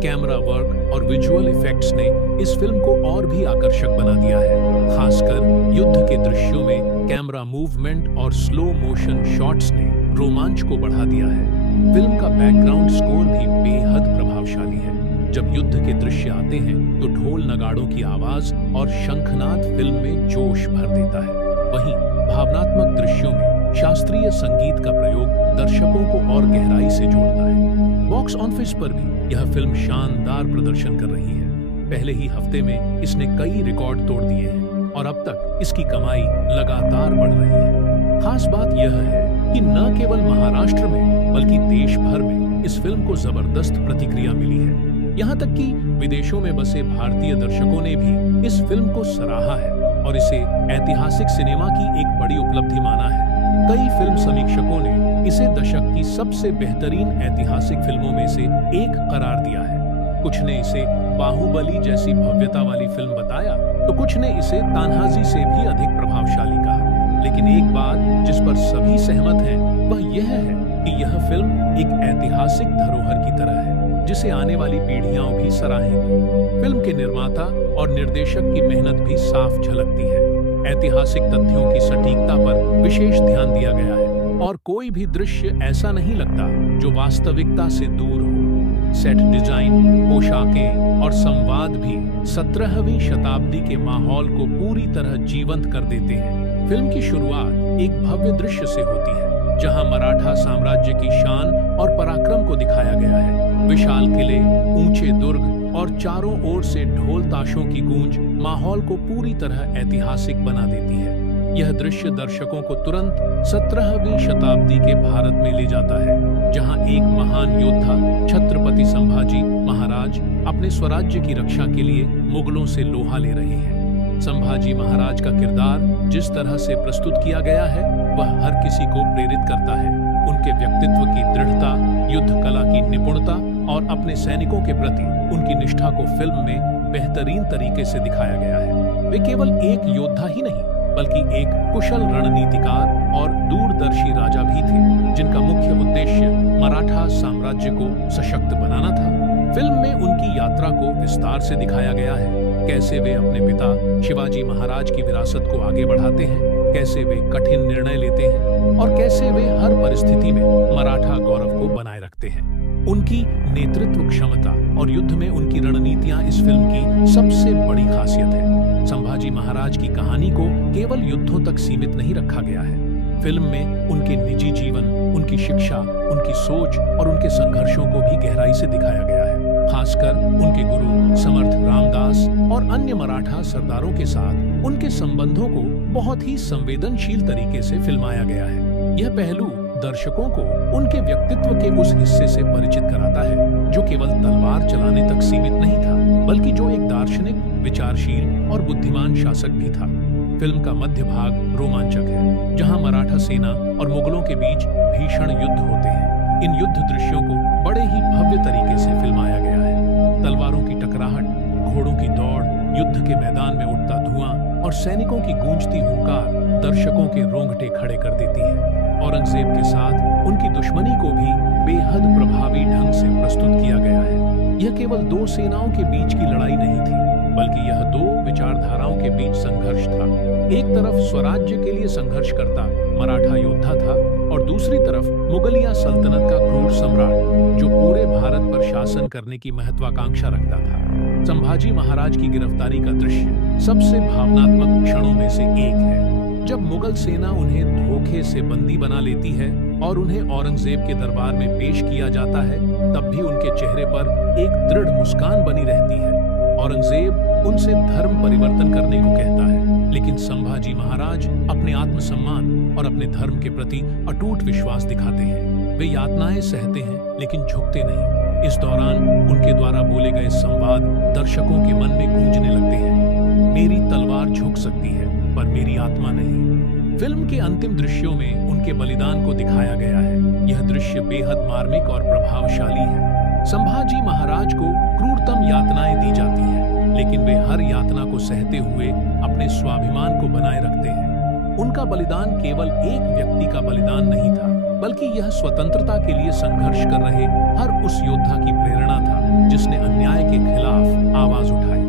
कैमरा वर्क और विजुअल इफेक्ट्स ने इस फिल्म को और भी आकर्षक बना दिया है। खासकर युद्ध के दृश्यों में कैमरा मूवमेंट और स्लो मोशन शॉट्स ने रोमांच को बढ़ा दिया है। फिल्म का बैकग्राउंड स्कोर भी बेहद प्रभावशाली है। जब युद्ध के दृश्य आते हैं तो ढोल नगाड़ों की आवाज और शंखनाद फिल्म में जोश भर देता है। वहीं भावनात्मक दृश्यों में शास्त्रीय संगीत का प्रयोग दर्शकों को और गहराई से जोड़ता है। बॉक्स ऑफिस पर भी यह फिल्म शानदार प्रदर्शन कर रही है। पहले ही हफ्ते में इसने कई रिकॉर्ड तोड़ दिए हैं और अब तक इसकी कमाई लगातार बढ़ रही है। खास बात यह है कि न केवल महाराष्ट्र में बल्कि देश भर में इस फिल्म को जबरदस्त प्रतिक्रिया मिली है। यहाँ तक कि विदेशों में बसे भारतीय दर्शकों ने भी इस फिल्म को सराहा है और इसे ऐतिहासिक सिनेमा की एक बड़ी उपलब्धि माना है। कई फिल्म समीक्षकों ने इसे दशक की सबसे बेहतरीन ऐतिहासिक फिल्मों में से एक करार दिया है। कुछ ने इसे बाहुबली जैसी भव्यता वाली फिल्म बताया तो कुछ ने इसे तान्हाजी से भी अधिक प्रभावशाली कहा। लेकिन एक बात जिस पर सभी सहमत हैं वह यह है कि यह फिल्म एक ऐतिहासिक धरोहर की तरह है जिसे आने वाली पीढ़ियां भी सराहेंगी। फिल्म के निर्माता और निर्देशक की मेहनत भी साफ झलकती है। ऐतिहासिक तथ्यों की सटीकता पर विशेष ध्यान दिया गया है और कोई भी दृश्य ऐसा नहीं लगता जो वास्तविकता से दूर हो। सेट डिजाइन, पोशाकें और संवाद भी 17वीं शताब्दी के माहौल को पूरी तरह जीवंत कर देते हैं। फिल्म की शुरुआत एक भव्य दृश्य से होती है जहां मराठा साम्राज्य की शान और पराक्रम को दिखाया गया है। विशाल किले, ऊंचे दुर्ग और चारों ओर से ढोल ताशों की गूंज माहौल को पूरी तरह ऐतिहासिक बना देती है। यह दृश्य दर्शकों को तुरंत 17वीं शताब्दी के भारत में ले जाता है जहां एक महान योद्धा छत्रपति संभाजी महाराज अपने स्वराज्य की रक्षा के लिए मुगलों से लोहा ले रहे हैं। संभाजी महाराज का किरदार जिस तरह से प्रस्तुत किया गया है वह हर किसी को प्रेरित करता है। उनके व्यक्तित्व की दृढ़ता, युद्ध कला की निपुणता और अपने सैनिकों के प्रति उनकी निष्ठा को फिल्म में बेहतरीन तरीके से दिखाया गया है। वे केवल एक योद्धा ही नहीं बल्कि एक कुशल रणनीतिकार और दूरदर्शी राजा भी थे जिनका मुख्य उद्देश्य मराठा साम्राज्य को सशक्त बनाना था। फिल्म में उनकी यात्रा को विस्तार से दिखाया गया है। कैसे वे अपने पिता शिवाजी महाराज की विरासत को आगे बढ़ाते हैं, कैसे वे कठिन निर्णय लेते हैं और कैसे वे हर परिस्थिति में मराठा गौरव को बनाए रखते हैं। उनकी नेतृत्व क्षमता और युद्ध में उनकी रणनीतियां इस फिल्म की सबसे बड़ी खासियत है। संभाजी महाराज की कहानी को केवल युद्धों तक सीमित नहीं रखा गया है। फिल्म में उनके निजी जीवन, उनकी शिक्षा, उनकी सोच और उनके संघर्षों को भी गहराई से दिखाया गया है। खासकर उनके गुरु समर्थ रामदास और अन्य मराठा सरदारों के साथ उनके संबंधों को बहुत ही संवेदनशील तरीके से फिल्माया गया है। यह पहलू दर्शकों को उनके व्यक्तित्व के उस हिस्से से परिचित कराता है जो केवल तलवार चलाने तक सीमित नहीं था, बल्कि जो एक दार्शनिक, विचारशील और बुद्धिमान शासक भी था। फिल्म का मध्य भाग रोमांचक है, जहां मराठा सेना और मुगलों के बीच भीषण युद्ध होते हैं। इन युद्ध दृश्यों को बड़े ही भव्य तरीके से फिल्माया गया है। तलवारों की टकराहट, घोड़ों की दौड़, युद्ध के मैदान में उठता धुआं और सैनिकों की गूंजती हुंकार दर्शकों के रोंगटे खड़े कर देती है। औरंगजेब के साथ उनकी दुश्मनी को भी बेहद प्रभावी ढंग से प्रस्तुत किया गया है। यह केवल दो सेनाओं के बीच की लड़ाई नहीं थी, बल्कि यह दो विचारधाराओं के बीच संघर्ष था। एक तरफ स्वराज्य के लिए संघर्ष करता मराठा योद्धा था और दूसरी तरफ मुगलिया सल्तनत का क्रूर सम्राट जो पूरे भारत पर शासन करने की महत्वाकांक्षा रखता था। संभाजी महाराज की गिरफ्तारी का दृश्य सबसे भावनात्मक क्षणों में से एक है। जब मुगल सेना उन्हें धोखे से बंदी बना लेती है और उन्हें औरंगजेब के दरबार में पेश किया जाता है, तब भी उनके चेहरे पर एक दृढ़ मुस्कान बनी रहती है। औरंगजेब उनसे धर्म परिवर्तन करने को कहता है, लेकिन संभाजी महाराज अपने आत्मसम्मान और अपने धर्म के प्रति अटूट विश्वास दिखाते हैं। वे यातनाएं सहते हैं, लेकिन झुकते नहीं। इस दौरान उनके द्वारा बोले गए संवाद दर्शकों के मन में गूंजने लगते हैं। मेरी तलवार झुक सकती है, पर मेरी आत्मा नहीं। फिल्म के अंतिम दृश्यों में उनके बलिदान को दिखाया गया है। यह दृश्य बेहद मार्मिक और प्रभावशाली है। संभाजी महाराज को क्रूरतम यातनाएं दी जाती हैं, लेकिन वे हर यातना को सहते हुए अपने स्वाभिमान को बनाए रखते हैं। उनका बलिदान केवल एक व्यक्ति का बलिदान नहीं था, बल्कि यह स्वतंत्रता के लिए संघर्ष कर रहे हर उस योद्धा की प्रेरणा था जिसने अन्याय के खिलाफ आवाज उठाई।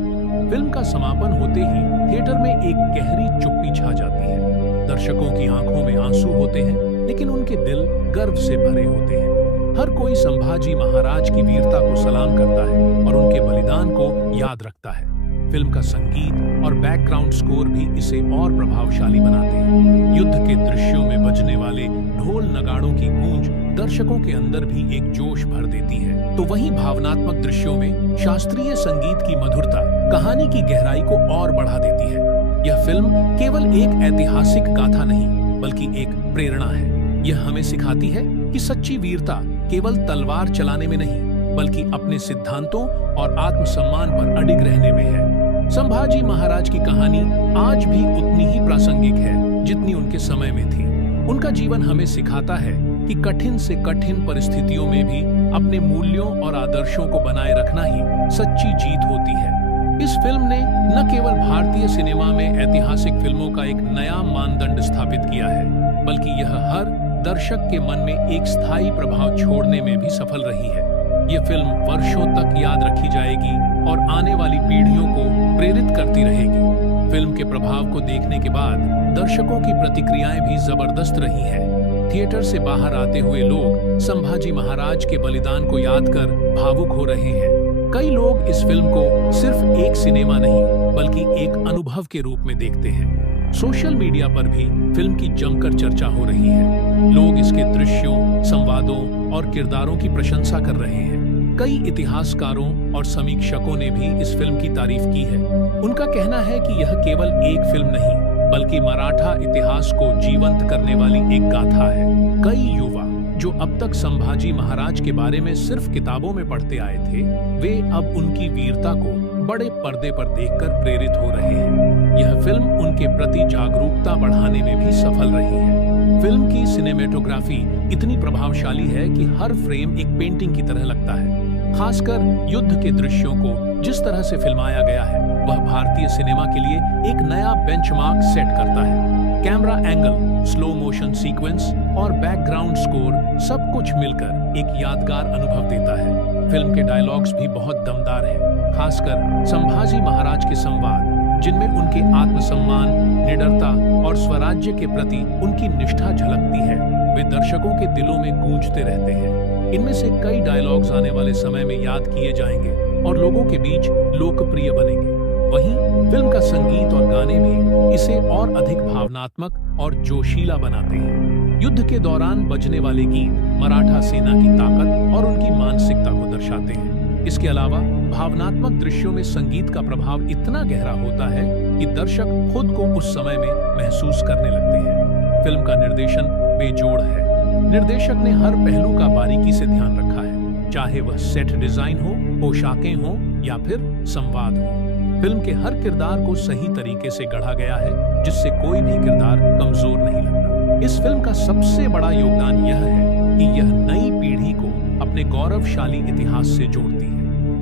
फिल्म का समापन होते ही थिएटर में एक गहरी चुप्पी छा जाती है। दर्शकों की आंखों में आंसू होते हैं, लेकिन उनके दिल गर्व से भरे होते हैं। हर कोई संभाजी महाराज की वीरता को सलाम करता है और उनके बलिदान को याद रखता है। फिल्म का संगीत और बैकग्राउंड स्कोर भी इसे और प्रभावशाली बनाते हैं। युद्ध के दृश्यों में बजने वाले ढोल नगाड़ों की गूंज दर्शकों के अंदर भी एक जोश भर देती है, तो वहीं भावनात्मक दृश्यों में शास्त्रीय संगीत की मधुरता कहानी की गहराई को और बढ़ा देती है। यह फिल्म केवल एक ऐतिहासिक गाथा नहीं, बल्कि एक प्रेरणा है। यह हमें सिखाती है कि सच्ची वीरता केवल तलवार चलाने में नहीं, बल्कि अपने सिद्धांतों और आत्मसम्मान पर अडिग रहने में है। संभाजी महाराज की कहानी आज भी उतनी ही प्रासंगिक है जितनी उनके समय में थी। उनका जीवन हमें सिखाता है कि कठिन से कठिन परिस्थितियों में भी अपने मूल्यों और आदर्शों को बनाए रखना ही सच्ची जीत होती है। इस फिल्म ने न केवल भारतीय सिनेमा में ऐतिहासिक फिल्मों का एक नया मानदंड स्थापित किया है, बल्कि यह हर दर्शक के मन में एक स्थायी प्रभाव छोड़ने में भी सफल रही है। यह फिल्म वर्षों तक याद रखी जाएगी और आने वाली पीढ़ियों को प्रेरित करती रहेगी। फिल्म के प्रभाव को देखने के बाद दर्शकों की प्रतिक्रियाएं भी जबरदस्त रही हैं। थिएटर से बाहर आते हुए लोग संभाजी महाराज के बलिदान को याद कर भावुक हो रहे हैं। कई लोग इस फिल्म को सिर्फ एक सिनेमा नहीं, बल्कि एक अनुभव के रूप में देखते हैं। सोशल मीडिया पर भी फिल्म की जमकर चर्चा हो रही है। लोग इसके दृश्यों, संवादों और किरदारों की प्रशंसा कर रहे हैं। कई इतिहासकारों और समीक्षकों ने भी इस फिल्म की तारीफ की है। उनका कहना है कि यह केवल एक फिल्म नहीं, बल्कि मराठा इतिहास को जीवंत करने वाली एक गाथा है। कई युवा जो अब तक संभाजी महाराज के बारे में सिर्फ किताबों में पढ़ते आए थे, वे अब उनकी वीरता को बड़े पर्दे पर देखकर प्रेरित हो रहे हैं। यह फिल्म उनके प्रति जागरूकता बढ़ाने में भी सफल रही है। फिल्म की सिनेमेटोग्राफी इतनी प्रभावशाली है कि हर फ्रेम एक पेंटिंग की तरह लगता है। खासकर युद्ध के दृश्यों को जिस तरह से फिल्माया गया है, वह भारतीय सिनेमा के लिए एक नया बेंचमार्क सेट करता है। Camera angle, slow motion sequence और बैकग्राउंड स्कोर सब कुछ मिलकर एक यादगार अनुभव देता है। फिल्म के डायलॉग्स भी बहुत दमदार हैं, खासकर संभाजी महाराज के संवाद, जिनमें उनके आत्मसम्मान, निडरता और स्वराज्य के प्रति उनकी निष्ठा झलकती है। वे दर्शकों के दिलों में गूंजते रहते हैं। इनमें से कई डायलॉग्स आने वाले समय में याद किए जाएंगे और लोगों के बीच लोकप्रिय बनेंगे। वहीं फिल्म का संगीत और गाने भी इसे और अधिक भावनात्मक और जोशीला बनाते हैं। युद्ध के दौरान बजने वाले गीत मराठा सेना की ताकत और उनकी मानसिकता को दर्शाते हैं। इसके अलावा भावनात्मक दृश्यों में संगीत का प्रभाव इतना गहरा होता है कि दर्शक खुद को उस समय में महसूस करने लगते हैं। फिल्म का निर्देशन बेजोड़ है। निर्देशक ने हर पहलू का बारीकी से ध्यान रखा है, चाहे वह सेट डिजाइन हो, पोशाकें हो या फिर संवाद हो। फिल्म के हर किरदार को सही तरीके से गढ़ा गया है, जिससे कोई भी किरदार कमजोर नहीं लगता। इस फिल्म का सबसे बड़ा योगदान यह है कि यह नई पीढ़ी को अपने गौरवशाली इतिहास से जोड़ती है।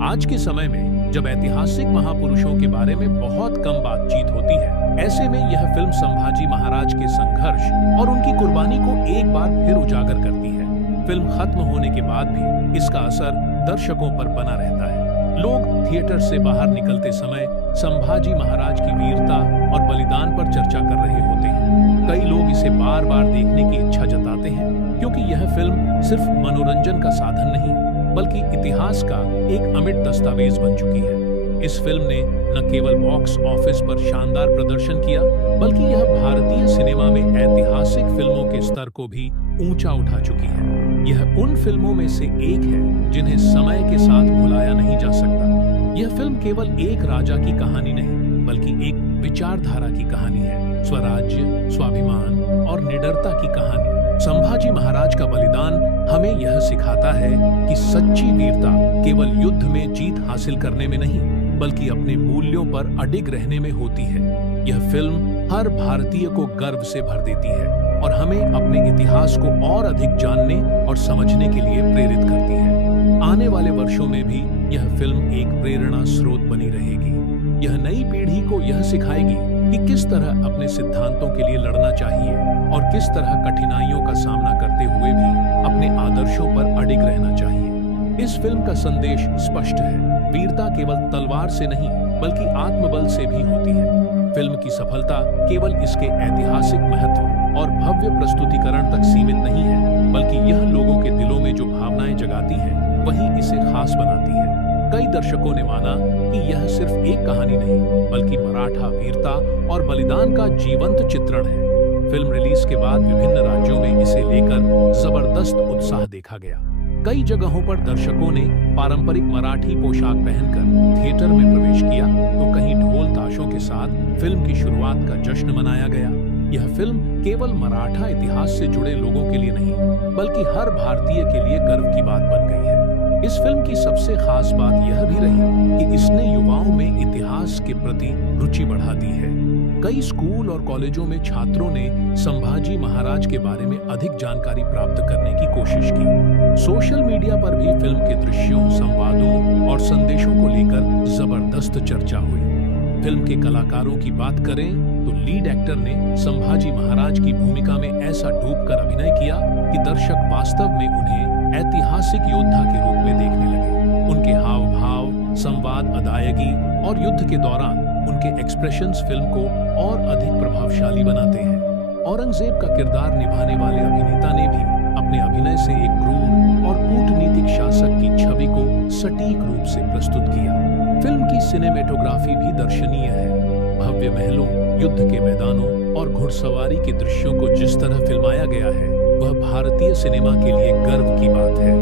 आज के समय में जब ऐतिहासिक महापुरुषों के बारे में बहुत कम बातचीत होती है, ऐसे में यह फिल्म संभाजी महाराज के संघर्ष और उनकी कुर्बानी को एक बार फिर उजागर करती है। फिल्म खत्म होने के बाद भी इसका असर दर्शकों पर बना रहता है। लोग थिएटर से बाहर निकलते समय संभाजी महाराज की वीरता और बलिदान पर चर्चा कर रहे होते हैं। कई लोग इसे बार बार देखने की इच्छा जताते हैं, क्योंकि यह फिल्म सिर्फ मनोरंजन का साधन नहीं बल्कि इतिहास का एक अमिट दस्तावेज बन चुकी है। इस फिल्म ने न केवल बॉक्स ऑफिस पर शानदार प्रदर्शन किया, बल्कि यह भारतीय सिनेमा में ऐतिहासिक फिल्मों के स्तर को भी ऊंचा उठा चुकी है। यह उन फिल्मों में से एक है जिन्हें समय के साथ भुलाया नहीं जा सकता। यह फिल्म केवल एक राजा की कहानी नहीं, बल्कि एक विचारधारा की कहानी है। स्वराज्य, स्वाभिमान और निडरता की कहानी। संभाजी महाराज का बलिदान हमें यह सिखाता है कि सच्ची वीरता केवल युद्ध में जीत हासिल करने में नहीं, बल्कि अपने मूल्यों पर अडिग रहने में होती है। यह फिल्म हर भारतीय को गर्व से भर देती है और हमें अपने इतिहास को और अधिक जानने और समझने के लिए प्रेरित करती है। आने वाले वर्षों में भी यह फिल्म एक प्रेरणा स्रोत बनी रहेगी। यह नई पीढ़ी को यह सिखाएगी कि किस तरह अपने सिद्धांतों के लिए लड़ना चाहिए और किस तरह कठिनाइयों का सामना करते हुए भी अपने आदर्शों पर अडिग रहना चाहिए। इस फिल्म का संदेश स्पष्ट है, वीरता केवल तलवार से नहीं बल्कि आत्मबल से भी होती है। फिल्म की सफलता केवल इसके ऐतिहासिक महत्व और भव्य प्रस्तुतिकरण तक सीमित नहीं है, बल्कि यह लोगों के दिलों में जो भावनाएं जगाती है वही इसे खास बनाती है। कई दर्शकों ने माना कि यह सिर्फ एक कहानी नहीं, बल्कि मराठा वीरता और बलिदान का जीवंत चित्रण है। फिल्म रिलीज के बाद विभिन्न राज्यों में इसे लेकर जबरदस्त उत्साह देखा गया। कई जगहों पर दर्शकों ने पारंपरिक मराठी पोशाक पहनकर थिएटर में प्रवेश किया, तो कहीं ढोल ताशों के साथ फिल्म की शुरुआत का जश्न मनाया गया। यह फिल्म केवल मराठा इतिहास से जुड़े लोगों के लिए नहीं, बल्कि हर भारतीय के लिए गर्व की बात बन गई है। इस फिल्म की सबसे खास बात यह भी रही कि इसने युवाओं में इतिहास के प्रति रुचि बढ़ा दी है। कई स्कूल और कॉलेजों में छात्रों ने संभाजी महाराज के बारे में अधिक जानकारी प्राप्त करने की कोशिश की। सोशल मीडिया पर भी फिल्म के दृश्यों, संवादों और संदेशों को लेकर जबरदस्त चर्चा हुई। फिल्म के कलाकारों की बात करें तो लीड एक्टर ने संभाजी महाराज की भूमिका में ऐसा डूबकर अभिनय किया कि दर्शक वास्तव में उन्हें ऐतिहासिक योद्धा के रूप में देखने लगे। उनके हाव भाव, संवाद, अदायगी और युद्ध के दौरान उनके एक्सप्रेशंस फिल्म को और अधिक प्रभावशाली बनाते हैं। औरंगजेब का किरदार निभाने वाले अभिनेता ने भी अपने अभिनय से एक क्रूर और कूटनीतिक शासक की छवि को सटीक रूप से प्रस्तुत किया। फिल्म की सिनेमेटोग्राफी भी दर्शनीय है। भव्य महलों, युद्ध के मैदानों और घुड़सवारी के दृश्यों को जिस तरह फिल्माया गया है, वह भारतीय सिनेमा के लिए गर्व की बात है।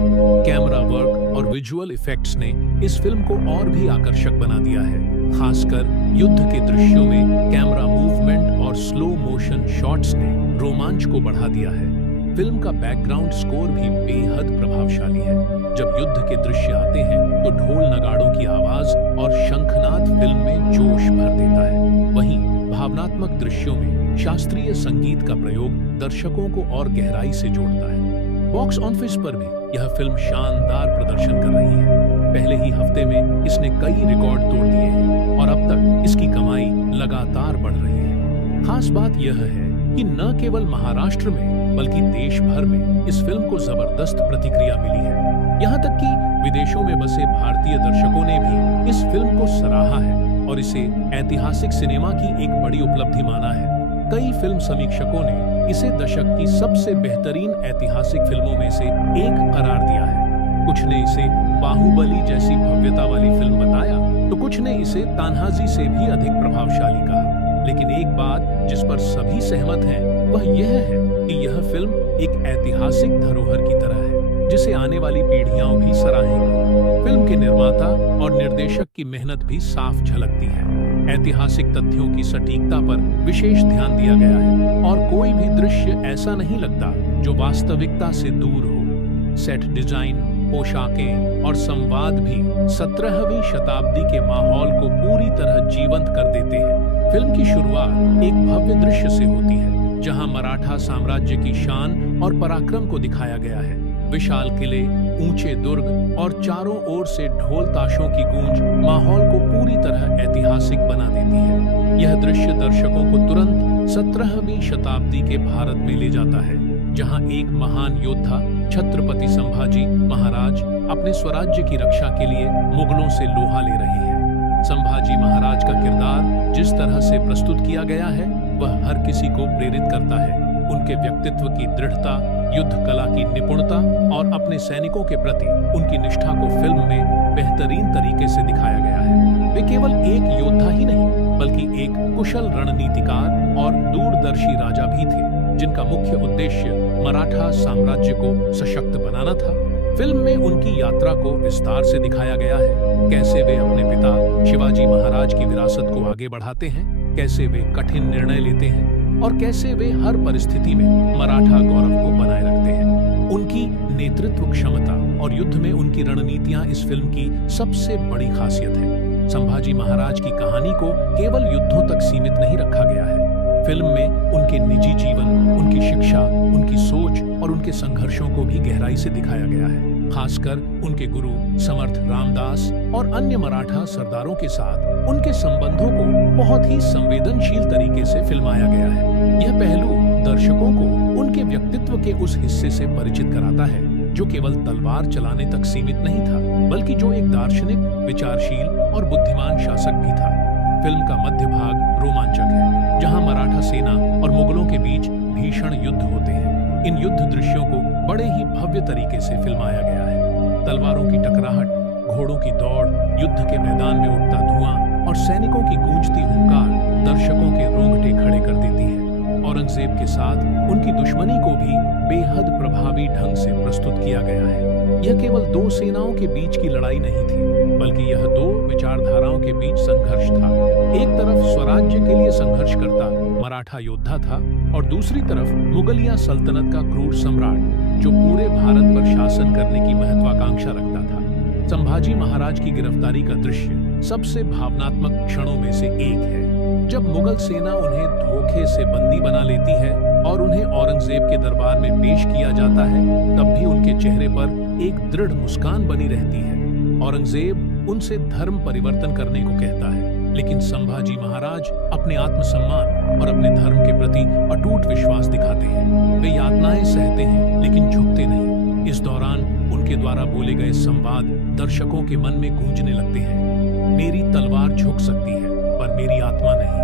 कैमरा वर्क और विजुअल इफेक्ट्स ने इस फिल्म को और भी आकर्षक बना दिया है। खासकर युद्ध के दृश्यों में कैमरा मूवमेंट और स्लो मोशन शॉट्स ने रोमांच को बढ़ा दिया है। फिल्म का बैकग्राउंड स्कोर भी बेहद प्रभावशाली है। जब युद्ध के दृश्य आते हैं तो ढोल नगाड़ों की आवाज और शंखनाद फिल्म में जोश भर देता है। वहीं भावनात्मक दृश्यों में शास्त्रीय संगीत का प्रयोग दर्शकों को और गहराई से जोड़ता है। बॉक्स ऑफिस पर भी यह फिल्म शानदार प्रदर्शन कर रही है। पहले ही हफ्ते में इसने कई रिकॉर्ड तोड़ दिए हैं और अब तक इसकी कमाई लगातार बढ़ रही है। खास बात यह है कि न केवल महाराष्ट्र में बल्कि देश भर में इस फिल्म को जबरदस्त प्रतिक्रिया मिली है। यहाँ तक कि विदेशों में बसे भारतीय दर्शकों ने भी इस फिल्म को सराहा है और इसे ऐतिहासिक सिनेमा की एक बड़ी उपलब्धि माना है। कई फिल्म समीक्षकों ने इसे दशक की सबसे बेहतरीन ऐतिहासिक फिल्मों में से एक करार दिया है। कुछ ने इसे बाहुबली जैसी भव्यता वाली फिल्म बताया, तो कुछ ने इसे तान्हाजी से भी अधिक प्रभावशाली कहा। लेकिन एक बात जिस पर सभी सहमत हैं, वह यह है कि यह फिल्म एक ऐतिहासिक धरोहर की तरह है। जिसे आने वाली पीढ़ियां भी सराहेंगी। फिल्म के निर्माता और निर्देशक की मेहनत भी साफ झलकती है। ऐतिहासिक तथ्यों की सटीकता पर विशेष ध्यान दिया गया है और कोई भी दृश्य ऐसा नहीं लगता जो वास्तविकता से दूर हो। सेट डिजाइन, पोशाकें और संवाद भी 17वीं शताब्दी के माहौल को पूरी तरह जीवंत कर देते हैं। फिल्म की शुरुआत एक भव्य दृश्य से होती है, जहां मराठा साम्राज्य की शान और पराक्रम को दिखाया गया है। विशाल किले, ऊंचे दुर्ग और चारों ओर से ढोल ताशों की गूंज माहौल को पूरी तरह ऐतिहासिक बना देती है। यह दृश्य दर्शकों को तुरंत 17वीं शताब्दी के भारत में ले जाता है, जहां एक महान योद्धा छत्रपति संभाजी महाराज अपने स्वराज्य की रक्षा के लिए मुगलों से लोहा ले रहे हैं। संभाजी महाराज का किरदार जिस तरह से प्रस्तुत किया गया है, वह हर किसी को प्रेरित करता है। उनके व्यक्तित्व की दृढ़ता, युद्ध कला की निपुणता और अपने सैनिकों के प्रति उनकी निष्ठा को फिल्म में बेहतरीन तरीके से दिखाया गया है। वे केवल एक योद्धा ही नहीं, बल्कि एक कुशल रणनीतिकार और दूरदर्शी राजा भी थे, जिनका मुख्य उद्देश्य मराठा साम्राज्य को सशक्त बनाना था। फिल्म में उनकी यात्रा को विस्तार से दिखाया गया है। कैसे वे अपने पिता शिवाजी महाराज की विरासत को आगे बढ़ाते हैं, कैसे वे कठिन निर्णय लेते हैं और कैसे वे हर परिस्थिति में मराठा गौरव को बनाए रखते हैं। उनकी नेतृत्व क्षमता और युद्ध में उनकी रणनीतियां इस फिल्म की सबसे बड़ी खासियत है। संभाजी महाराज की कहानी को केवल युद्धों तक सीमित नहीं रखा गया है। फिल्म में उनके निजी जीवन, उनकी शिक्षा, उनकी सोच और उनके संघर्षों को भी गहराई से दिखाया गया है। खासकर उनके गुरु समर्थ रामदास और अन्य मराठा सरदारों के साथ उनके संबंधों को बहुत ही संवेदनशील तरीके से फिल्माया गया है। यह पहलू दर्शकों को उनके व्यक्तित्व के उस हिस्से से परिचित कराता है जो केवल तलवार चलाने तक सीमित नहीं था, बल्कि जो एक दार्शनिक, विचारशील और बुद्धिमान शासक भी था। फिल्म का मध्य भाग रोमांचक है, जहां मराठा सेना और मुगलों के बीच भीषण युद्ध होते हैं। इन युद्ध दृश्यों को बड़े ही भव्य तरीके से फिल्माया गया है। तलवारों की टकराहट, घोड़ों की दौड़, युद्ध के मैदान में उठता धुआं और सैनिकों की गूंजती हुंकार दर्शकों के रोंगटे खड़े कर देती है। औरंगजेब के साथ उनकी दुश्मनी को भी बेहद प्रभावी ढंग से प्रस्तुत किया गया है। यह केवल दो सेनाओं के बीच की लड़ाई नहीं थी, बल्कि यह दो विचारधाराओं के बीच संघर्ष था। एक तरफ स्वराज्य के लिए संघर्ष करता मराठा योद्धा था और दूसरी तरफ मुगलिया सल्तनत का क्रूर सम्राट, जो पूरे भारत पर शासन करने की महत्वाकांक्षा रखता था। संभाजी महाराज की गिरफ्तारी का दृश्य सबसे भावनात्मक क्षणों में से एक है। जब मुगल सेना उन्हें धोखे से बंदी बना लेती है और उन्हें औरंगजेब के दरबार में पेश किया जाता है, तब भी उनके चेहरे पर एक दृढ़ मुस्कान बनी रहती है। औरंगजेब उनसे धर्म परिवर्तन करने को कहता है, लेकिन संभाजी महाराज अपने आत्मसम्मान और अपने धर्म के प्रति अटूट विश्वास दिखाते हैं। वे यातनाएं सहते हैं, लेकिन झुकते नहीं। इस दौरान उनके द्वारा बोले गए संवाद दर्शकों के मन में गूंजने लगते हैं। मेरी तलवार झुक सकती है, पर मेरी आत्मा नहीं।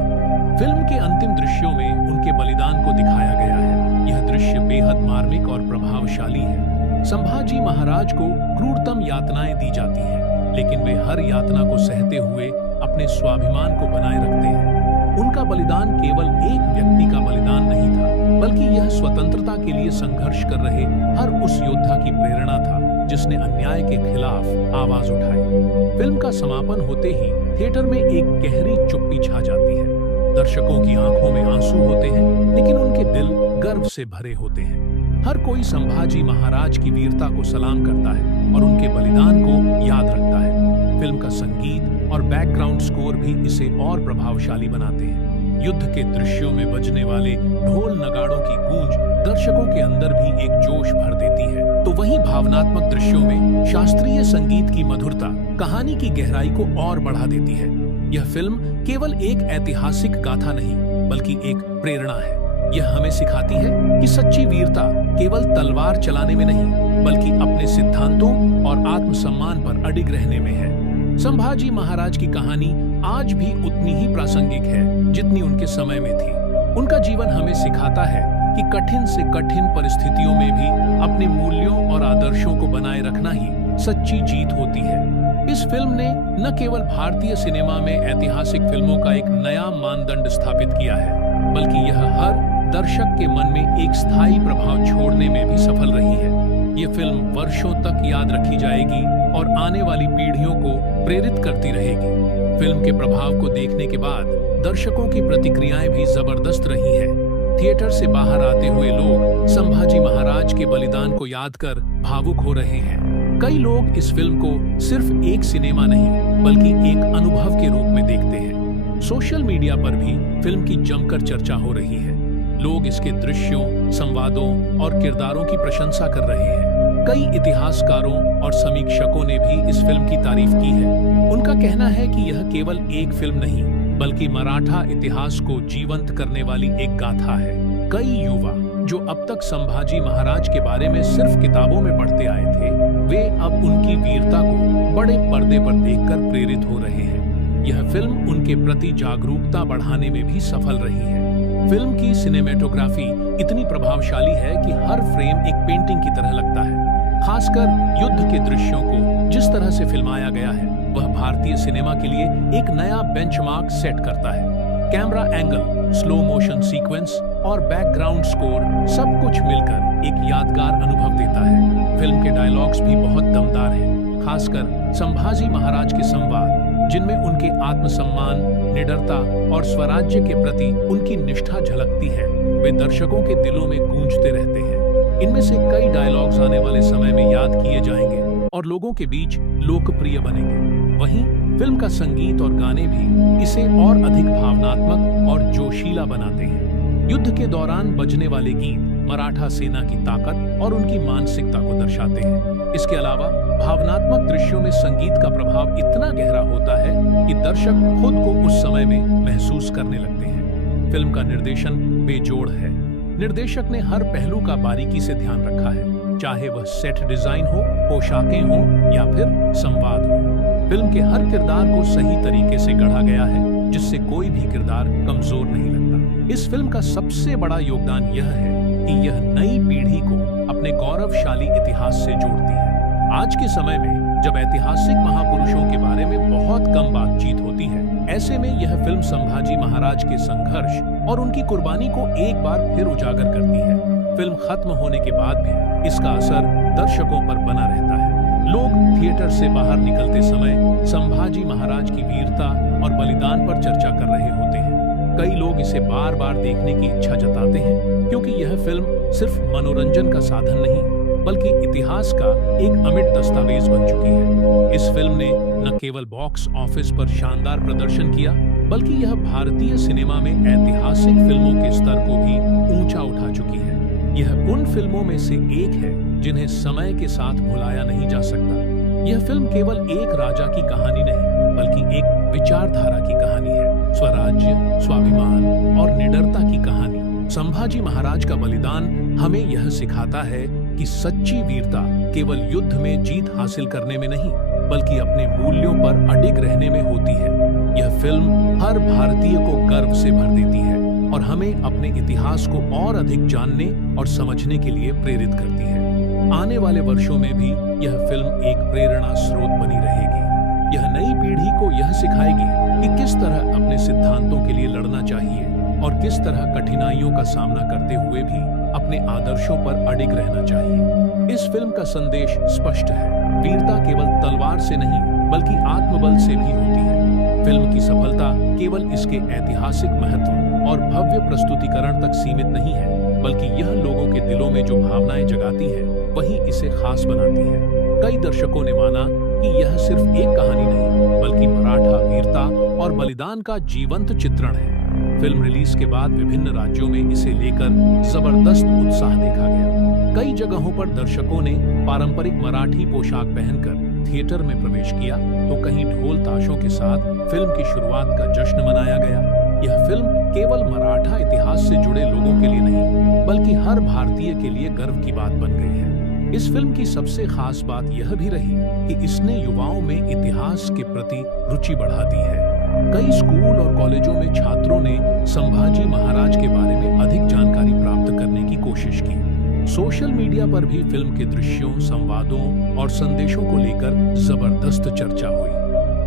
फिल्म के अंतिम दृश्यों में उनके बलिदान को दिखाया गया है। यह दृश्य बेहद मार्मिक और प्रभावशाली है। संभाजी महाराज को क्रूरतम यातनाएं दी जाती हैं, लेकिन वे हर यातना को सहते हुए अपने स्वाभिमान को बनाए रखते हैं। उनका बलिदान केवल एक व्यक्ति का बलिदान नहीं था, बल्कि यह स्वतंत्रता के लिए संघर्ष कर रहे हर उस योद्धा की प्रेरणा था जिसने अन्याय के खिलाफ आवाज उठाई। फिल्म का समापन होते ही थिएटर में एक गहरी चुप्पी छा जाती है। दर्शकों की आंखों में आंसू होते हैं, लेकिन उनके दिल गर्व से भरे होते हैं। हर कोई संभाजी महाराज की वीरता को सलाम करता है और उनके बलिदान को याद रखता है। फिल्म का संगीत और बैकग्राउंड स्कोर भी इसे और प्रभावशाली बनाते हैं। युद्ध के दृश्यों में बजने वाले ढोल नगाड़ों की गूंज दर्शकों के अंदर भी एक जोश भर देती है, तो वहीं भावनात्मक दृश्यों में शास्त्रीय संगीत की मधुरता कहानी की गहराई को और बढ़ा देती है। यह फिल्म केवल एक ऐतिहासिक गाथा नहीं, बल्कि एक प्रेरणा है। यह हमें सिखाती है कि सच्ची वीरता केवल तलवार चलाने में नहीं, बल्कि अपने सिद्धांतों और आत्मसम्मान पर अडिग रहने में है। संभाजी महाराज की कहानी आज भी उतनी ही प्रासंगिक है जितनी उनके समय में थी। उनका जीवन हमें सिखाता है कि कठिन से कठिन परिस्थितियों में भी अपने मूल्यों और आदर्शों को बनाए रखना ही सच्ची जीत होती है। इस फिल्म ने न केवल भारतीय सिनेमा में ऐतिहासिक फिल्मों का एक नया मानदंड स्थापित किया है, बल्कि यह हर दर्शक के मन में एक स्थायी प्रभाव छोड़ने में भी सफल रही है। ये फिल्म वर्षों तक याद रखी जाएगी और आने वाली पीढ़ियों को प्रेरित करती रहेगी। फिल्म के प्रभाव को देखने के बाद दर्शकों की प्रतिक्रियाएं भी जबरदस्त रही हैं। थिएटर से बाहर आते हुए लोग संभाजी महाराज के बलिदान को याद कर भावुक हो रहे हैं। कई लोग इस फिल्म को सिर्फ एक सिनेमा नहीं बल्कि एक अनुभव के रूप में देखते हैं। सोशल मीडिया पर भी फिल्म की जमकर चर्चा हो रही है। लोग इसके दृश्यों, संवादों और किरदारों की प्रशंसा कर रहे हैं। कई इतिहासकारों और समीक्षकों ने भी इस फिल्म की तारीफ की है। उनका कहना है कि यह केवल एक फिल्म नहीं बल्कि मराठा इतिहास को जीवंत करने वाली एक गाथा है। कई युवा जो अब तक संभाजी महाराज के बारे में सिर्फ किताबों में पढ़ते आए थे, वे अब उनकी वीरता को बड़े पर्दे पर देखकर प्रेरित हो रहे हैं। यह फिल्म उनके प्रति जागरूकता बढ़ाने में भी सफल रही है। फिल्म की सिनेमेटोग्राफी इतनी प्रभावशाली है कि हर फ्रेम एक पेंटिंग की तरह लगता है। खासकर युद्ध के दृश्यों को जिस तरह से फिल्माया गया है, वह भारतीय सिनेमा के लिए एक नया बेंचमार्क सेट करता है। Camera angle, slow motion sequence और बैकग्राउंड स्कोर सब कुछ मिलकर एक यादगार अनुभव देता है। फिल्म के डायलॉग्स भी बहुत दमदार हैं, खासकर संभाजी महाराज के संवाद, जिनमें उनके आत्मसम्मान, निडरता और स्वराज्य के प्रति उनकी निष्ठा झलकती है। वे दर्शकों के दिलों में गूंजते रहते हैं। इनमें से कई डायलॉग्स आने वाले समय में याद किए जाएंगे और लोगों के बीच लोकप्रिय बनेंगे। वहीं फिल्म का संगीत और गाने भी इसे और अधिक भावनात्मक और जोशीला बनाते हैं। युद्ध के दौरान बजने वाले गीत मराठा सेना की ताकत और उनकी मानसिकता को दर्शाते हैं। इसके अलावा भावनात्मक दृश्यों में संगीत का प्रभाव इतना गहरा होता है कि दर्शक खुद को उस समय में महसूस करने लगते हैं। फिल्म का निर्देशन बेजोड़ है। निर्देशक ने हर पहलू का बारीकी से ध्यान रखा है, चाहे वह सेट डिजाइन हो, पोशाकें हो या फिर संवाद हो। फिल्म के हर किरदार को सही तरीके से गढ़ा गया है, जिससे कोई भी किरदार कमजोर नहीं लगता। इस फिल्म का सबसे बड़ा योगदान यह है कि यह नई पीढ़ी को अपने गौरवशाली इतिहास से जोड़ती है। आज के समय में जब ऐतिहासिक महापुरुषों के बारे में बहुत कम बातचीत होती है, ऐसे में यह फिल्म संभाजी महाराज के संघर्ष और उनकी कुर्बानी को एक बार फिर उजागर करती है। फिल्म खत्म होने के बाद भी इसका असर दर्शकों पर बना रहता है। लोग थिएटर से बाहर निकलते समय संभाजी महाराज की वीरता और बलिदान पर चर्चा कर रहे होते हैं। कई लोग इसे बार बार देखने की इच्छा जताते हैं, क्योंकि यह फिल्म सिर्फ मनोरंजन का साधन नहीं बल्कि इतिहास का एक अमिट दस्तावेज बन चुकी है। इस फिल्म ने न केवल बॉक्स ऑफिस पर शानदार प्रदर्शन किया, बल्कि यह भारतीय सिनेमा में ऐतिहासिक फिल्मों के स्तर को भी ऊंचा उठा चुकी है। यह उन फिल्मों में से एक है जिन्हें समय के साथ भुलाया नहीं जा सकता। यह फिल्म केवल एक राजा की कहानी नहीं बल्कि एक विचारधारा की कहानी है। स्वराज्य, स्वाभिमान और निडरता की कहानी। संभाजी महाराज का बलिदान हमें यह सिखाता है कि सच्ची वीरता केवल युद्ध में जीत हासिल करने में नहीं बल्कि अपने मूल्यों पर अडिग रहने में होती है। यह फिल्म हर भारतीय को गर्व से भर देती है और हमें अपने इतिहास को और अधिक जानने और समझने के लिए प्रेरित करती है। आने वाले वर्षों में भी यह फिल्म एक प्रेरणा स्रोत बनी रहेगी। यह नई पीढ़ी को यह सिखाएगी कि किस तरह अपने सिद्धांतों के लिए लड़ना चाहिए और किस तरह कठिनाइयों का सामना करते हुए भी अपने आदर्शों पर अडिग रहना चाहिए। इस फिल्म का संदेश स्पष्ट है। वीरता केवल तलवार से नहीं बल्कि आत्मबल से भी होती है। फिल्म की सफलता केवल इसके ऐतिहासिक महत्व और भव्य प्रस्तुतिकरण तक सीमित नहीं है, बल्कि यह लोगों के दिलों में जो भावनाएं जगाती है वही इसे खास बनाती है। कई दर्शकों ने माना कि यह सिर्फ एक कहानी नहीं बल्कि मराठा वीरता और बलिदान का जीवंत चित्रण है। फिल्म रिलीज के बाद विभिन्न राज्यों में इसे लेकर जबरदस्त उत्साह देखा गया। कई जगहों पर दर्शकों ने पारंपरिक मराठी पोशाक पहनकर थिएटर में प्रवेश किया, तो कहीं ढोल ताशों के साथ फिल्म की शुरुआत का जश्न मनाया गया। यह फिल्म केवल मराठा इतिहास से जुड़े लोगों के लिए नहीं बल्कि हर भारतीय के लिए गर्व की बात बन गई है। इस फिल्म की सबसे खास बात यह भी रही कि इसने युवाओं में इतिहास के प्रति रुचि बढ़ा दी है। कई स्कूल और कॉलेजों में छात्रों ने संभाजी महाराज के बारे में अधिक जानकारी प्राप्त करने की कोशिश की। सोशल मीडिया पर भी फिल्म के दृश्यों, संवादों और संदेशों को लेकर जबरदस्त चर्चा हुई।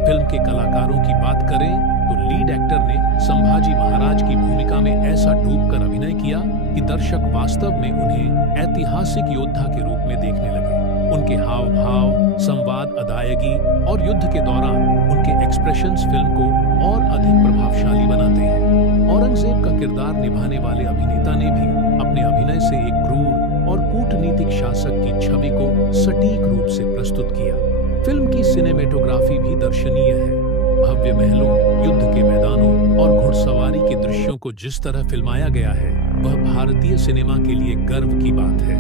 फिल्म के कलाकारों की बात करें तो लीड एक्टर ने संभाजी महाराज की भूमिका में ऐसा डूबकर अभिनय किया कि दर्शक वास्तव में उन्हें ऐतिहासिक योद्धा के रूप में देखने लगे। उनके हाव भाव, संवाद, अदायगी और युद्ध के दौरान उनके एक्सप्रेशंस फिल्म को और अधिक प्रभावशाली बनाते हैं। औरंगजेब का किरदार निभाने वाले अभिनेता ने भी अपने अभिनय से एक क्रूर और कूटनीतिक शासक की छवि को सटीक रूप से प्रस्तुत किया। फिल्म की सिनेमेटोग्राफी भी दर्शनीय है। भव्य महलों, युद्ध के मैदानों और घुड़सवारी के दृश्यों को जिस तरह फिल्माया गया है, वह भारतीय सिनेमा के लिए गर्व की बात है।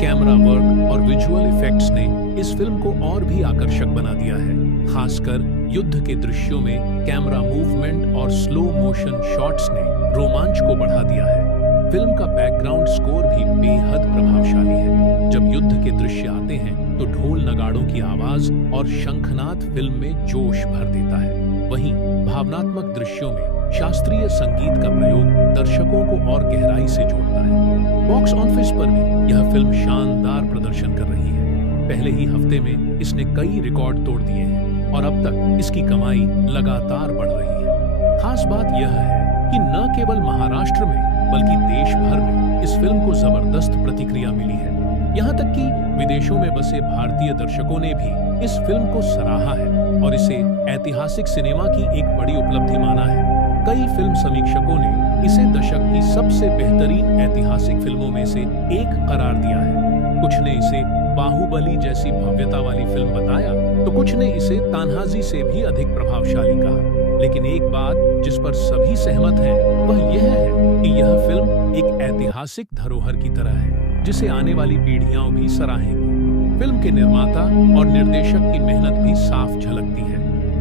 कैमरा वर्क और विजुअल इफेक्ट्स ने इस फिल्म को और भी आकर्षक बना दिया है। खासकर युद्ध के दृश्यों में कैमरा मूवमेंट और स्लो मोशन शॉट्स ने रोमांच को बढ़ा दिया है। फिल्म का बैकग्राउंड स्कोर भी बेहद प्रभावशाली है। जब युद्ध के दृश्य आते हैं तो ढोल नगाड़ों की आवाज और शंखनाद फिल्म में जोश भर देता है। वहीं भावनात्मक दृश्यों में शास्त्रीय संगीत का प्रयोग दर्शकों को और गहराई से जोड़ता है। बॉक्स ऑफिस पर भी यह फिल्म शानदार प्रदर्शन कर रही है। पहले ही हफ्ते में इसने कई रिकॉर्ड तोड़ दिए हैं और अब तक इसकी कमाई लगातार बढ़ रही है। खास बात यह है कि न केवल महाराष्ट्र में बल्कि देश भर में इस फिल्म को जबरदस्त प्रतिक्रिया मिली है। यहाँ तक कि विदेशों में बसे भारतीय दर्शकों ने भी इस फिल्म को सराहा है और इसे ऐतिहासिक सिनेमा की एक बड़ी उपलब्धि माना है। कई फिल्म समीक्षकों ने इसे दशक की सबसे बेहतरीन ऐतिहासिक फिल्मों में से एक करार दिया है। कुछ ने इसे बाहुबली जैसी भव्यता वाली फिल्म बताया, तो कुछ ने इसे तान्हाजी से भी अधिक प्रभावशाली कहा। लेकिन एक बात जिस पर सभी सहमत हैं, वह यह है कि यह फिल्म एक ऐतिहासिक धरोहर की तरह है, जिसे आने वाली पीढ़ियां भी सराहेंगी। फिल्म के निर्माता और निर्देशक की मेहनत भी साफ झलकती है।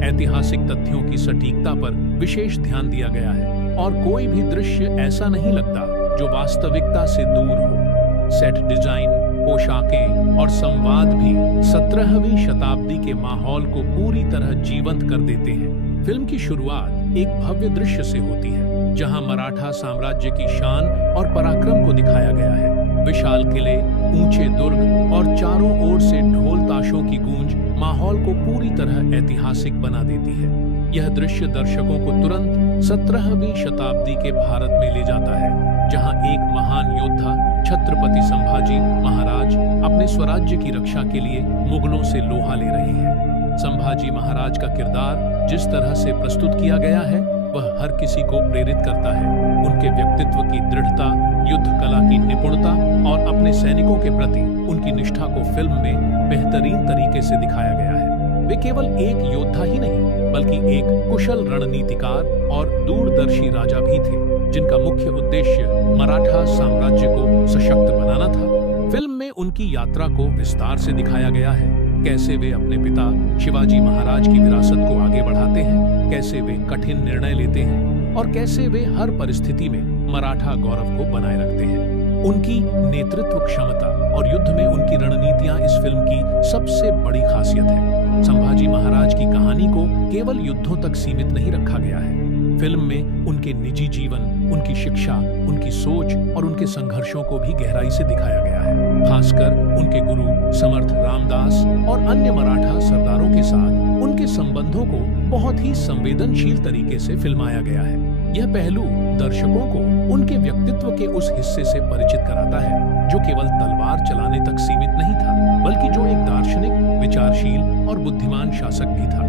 ऐतिहासिक तथ्यों की सटीकता पर विशेष ध्यान दिया गया है और कोई भी दृश्य ऐसा नहीं लगता जो वास्तविकता से दूर हो। सेट डिजाइन, पोशाकें और संवाद भी 17वीं शताब्दी के माहौल को पूरी तरह जीवंत कर देते हैं। फिल्म की शुरुआत एक भव्य दृश्य से होती है, जहां मराठा साम्राज्य की शान और पराक्रम को दिखाया गया है। विशाल किले, ऊंचे दुर्ग और चारों ओर से ढोल ताशों की गूंज माहौल को पूरी तरह ऐतिहासिक बना देती है। यह दृश्य दर्शकों को तुरंत 17वीं शताब्दी के भारत में ले जाता है, जहां एक महान योद्धा छत्रपति संभाजी महाराज अपने स्वराज्य की रक्षा के लिए मुगलों से लोहा ले रहे हैं। संभाजी महाराज का किरदार जिस तरह से प्रस्तुत किया गया है, वह हर किसी को प्रेरित करता है। उनके व्यक्तित्व की दृढ़ता, युद्ध कला की निपुणता और अपने सैनिकों के प्रति उनकी निष्ठा को फिल्म में बेहतरीन तरीके से दिखाया गया है। वे केवल एक योद्धा ही नहीं, बल्कि एक कुशल रणनीतिकार और दूरदर्शी राजा भी थे, जिनका मुख्य उद्देश्य मराठा साम्राज्य को सशक्त बनाना था। फिल्म में उनकी यात्रा को विस्तार से दिखाया गया है। कैसे वे अपने पिता शिवाजी महाराज की विरासत को आगे बढ़ाते हैं, कैसे वे कठिन निर्णय लेते हैं और कैसे वे हर परिस्थिति में मराठा गौरव को बनाए रखते हैं। उनकी नेतृत्व क्षमता और युद्ध में उनकी रणनीतियां इस फिल्म की सबसे बड़ी खासियत है। संभाजी महाराज की कहानी को केवल युद्धों तक सीमित नहीं रखा गया है। फिल्म में उनके निजी जीवन, उनकी शिक्षा, उनकी सोच और उनके संघर्षों को भी गहराई से दिखाया गया है। खासकर उनके गुरु समर्थ रामदास और अन्य मराठा सरदारों के साथ उनके संबंधों को बहुत ही संवेदनशील तरीके से फिल्माया गया है। यह पहलू दर्शकों को उनके व्यक्तित्व के उस हिस्से से परिचित कराता है जो केवल तलवार चलाने तक सीमित नहीं था, बल्कि जो एक दार्शनिक, विचारशील और बुद्धिमान शासक भी था।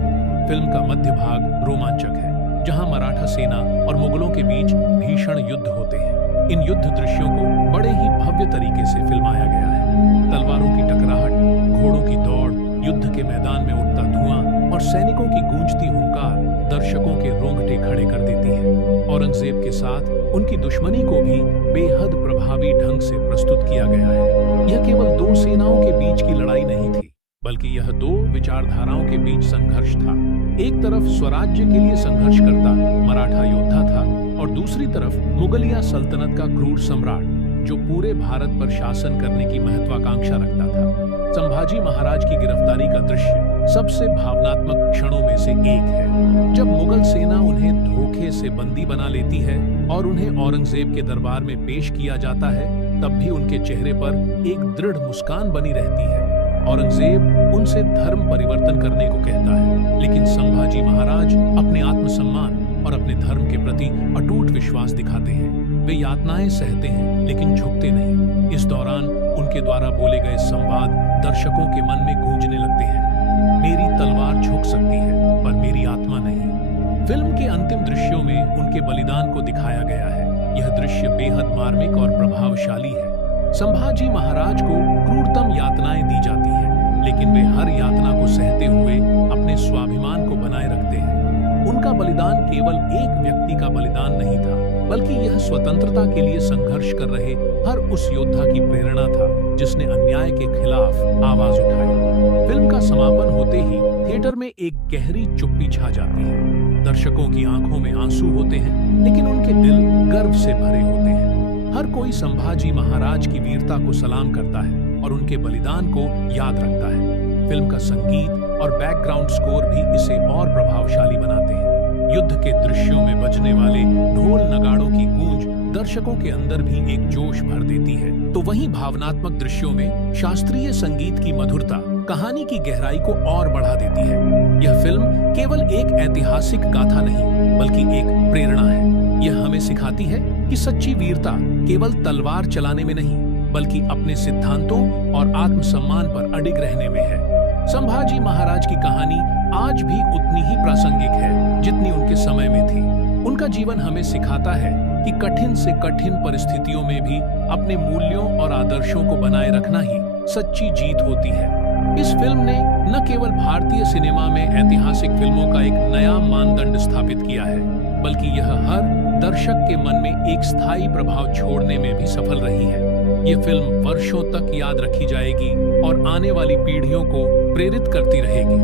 फिल्म का मध्य भाग रोमांचक है, जहां मराठा सेना और मुगलों के बीच भीषण युद्ध होते हैं। इन युद्ध दृश्यों को बड़े ही भव्य तरीके से फिल्माया गया है। तलवारों की टकराहट, घोड़ों की दौड़, युद्ध के मैदान में उठता धुआं और सैनिकों की गूंजती हुंकार दर्शकों के रोंगटे खड़े कर देती है। औरंगजेब के साथ उनकी दुश्मनी को भी बेहद प्रभावी ढंग से प्रस्तुत किया गया है। यह केवल दो सेनाओं के बीच की लड़ाई नहीं थी, बल्कि यह दो विचारधाराओं के बीच संघर्ष था। एक तरफ स्वराज्य के लिए संघर्ष करता मराठा योद्धा था और दूसरी तरफ मुगलिया सल्तनत का क्रूर सम्राट, जो पूरे भारत पर शासन करने की महत्वाकांक्षा रखता था। संभाजी महाराज की गिरफ्तारी का दृश्य सबसे भावनात्मक क्षणों में से एक है। जब मुगल सेना उन्हें धोखे से बंदी बना लेती है और उन्हें औरंगजेब के दरबार में पेश किया जाता है, तब भी उनके चेहरे पर एक दृढ़ मुस्कान बनी रहती है। औरंगजेब उनसे धर्म परिवर्तन करने को कहता है, लेकिन संभाजी महाराज अपने आत्मसम्मान और अपने धर्म के प्रति अटूट विश्वास दिखाते हैं। वे यातनाएं सहते हैं लेकिन झुकते नहीं। इस दौरान उनके द्वारा बोले गए संवाद दर्शकों के मन में गूंजने लगते हैं। मेरी तलवार झुक सकती है पर मेरी आत्मा नहीं। फिल्म के अंतिम दृश्यों में उनके बलिदान को दिखाया गया है। यह दृश्य बेहद मार्मिक और प्रभावशाली है। संभाजी महाराज को क्रूरतम यातनाएं दी जाती हैं, लेकिन वे हर यातना को सहते हुए अपने स्वाभिमान को बनाए रखते हैं। उनका बलिदान केवल एक व्यक्ति का बलिदान नहीं था, बल्कि यह स्वतंत्रता के लिए संघर्ष कर रहे हर उस योद्धा की प्रेरणा था जिसने अन्याय के खिलाफ आवाज उठाई। फिल्म का समापन होते ही थिएटर में एक गहरी चुप्पी छा जाती है। दर्शकों की आंखों में आंसू होते हैं, लेकिन उनके दिल गर्व से भरे होते हैं। हर कोई संभाजी महाराज की वीरता को सलाम करता है और उनके बलिदान को याद रखता है। फिल्म का संगीत और बैकग्राउंड स्कोर भी इसे और प्रभावशाली बनाते हैं। युद्ध के दृश्यों में बजने वाले ढोल नगाड़ों की गूंज दर्शकों के अंदर भी एक जोश भर देती है, तो वहीं भावनात्मक दृश्यों में शास्त्रीय संगीत की मधुरता कहानी की गहराई को और बढ़ा देती है। यह फिल्म केवल एक ऐतिहासिक गाथा नहीं, बल्कि एक प्रेरणा है। यह हमें सिखाती है कि सच्ची वीरता केवल तलवार चलाने में नहीं, बल्कि अपने सिद्धांतों और आत्मसम्मान पर अडिग रहने में है। संभाजी महाराज की कहानी आज भी उतनी ही प्रासंगिक है जितनी उनके समय में थी। उनका जीवन हमें सिखाता है कि कठिन से कठिन परिस्थितियों में भी अपने मूल्यों और आदर्शों को बनाए रखना ही सच्ची जीत होती है। इस फिल्म ने न केवल भारतीय सिनेमा में ऐतिहासिक फिल्मों का एक नया मानदंड स्थापित किया है, बल्कि यह हर दर्शक के मन में एक स्थायी प्रभाव छोड़ने में भी सफल रही है। ये फिल्म वर्षों तक याद रखी जाएगी और आने वाली पीढ़ियों को प्रेरित करती रहेगी।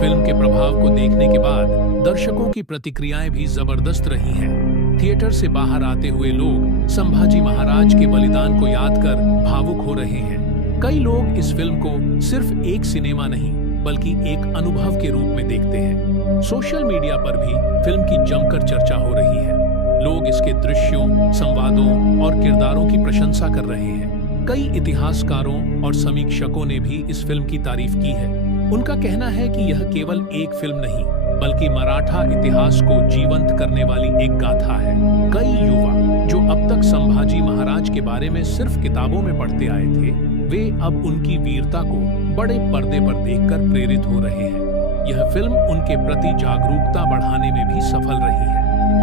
फिल्म के प्रभाव को देखने के बाद दर्शकों की प्रतिक्रियाएं भी जबरदस्त रही हैं। थिएटर से बाहर आते हुए लोग संभाजी महाराज के बलिदान को याद कर भावुक हो रहे हैं। कई लोग इस फिल्म को सिर्फ एक सिनेमा नहीं, बल्कि एक अनुभव के रूप में देखते हैं। सोशल मीडिया पर भी फिल्म की जमकर चर्चा हो रही है। लोग इसके दृश्यों, संवादों और किरदारों की प्रशंसा कर रहे हैं। कई इतिहासकारों और समीक्षकों ने भी इस फिल्म की तारीफ की है। उनका कहना है कि यह केवल एक फिल्म नहीं, बल्कि मराठा इतिहास को जीवंत करने वाली एक गाथा है। कई युवा जो अब तक संभाजी महाराज के बारे में सिर्फ किताबों में पढ़ते आए थे, वे अब उनकी वीरता को बड़े पर्दे पर देखकर प्रेरित हो रहे हैं। यह फिल्म उनके प्रति जागरूकता बढ़ाने में भी सफल रही है।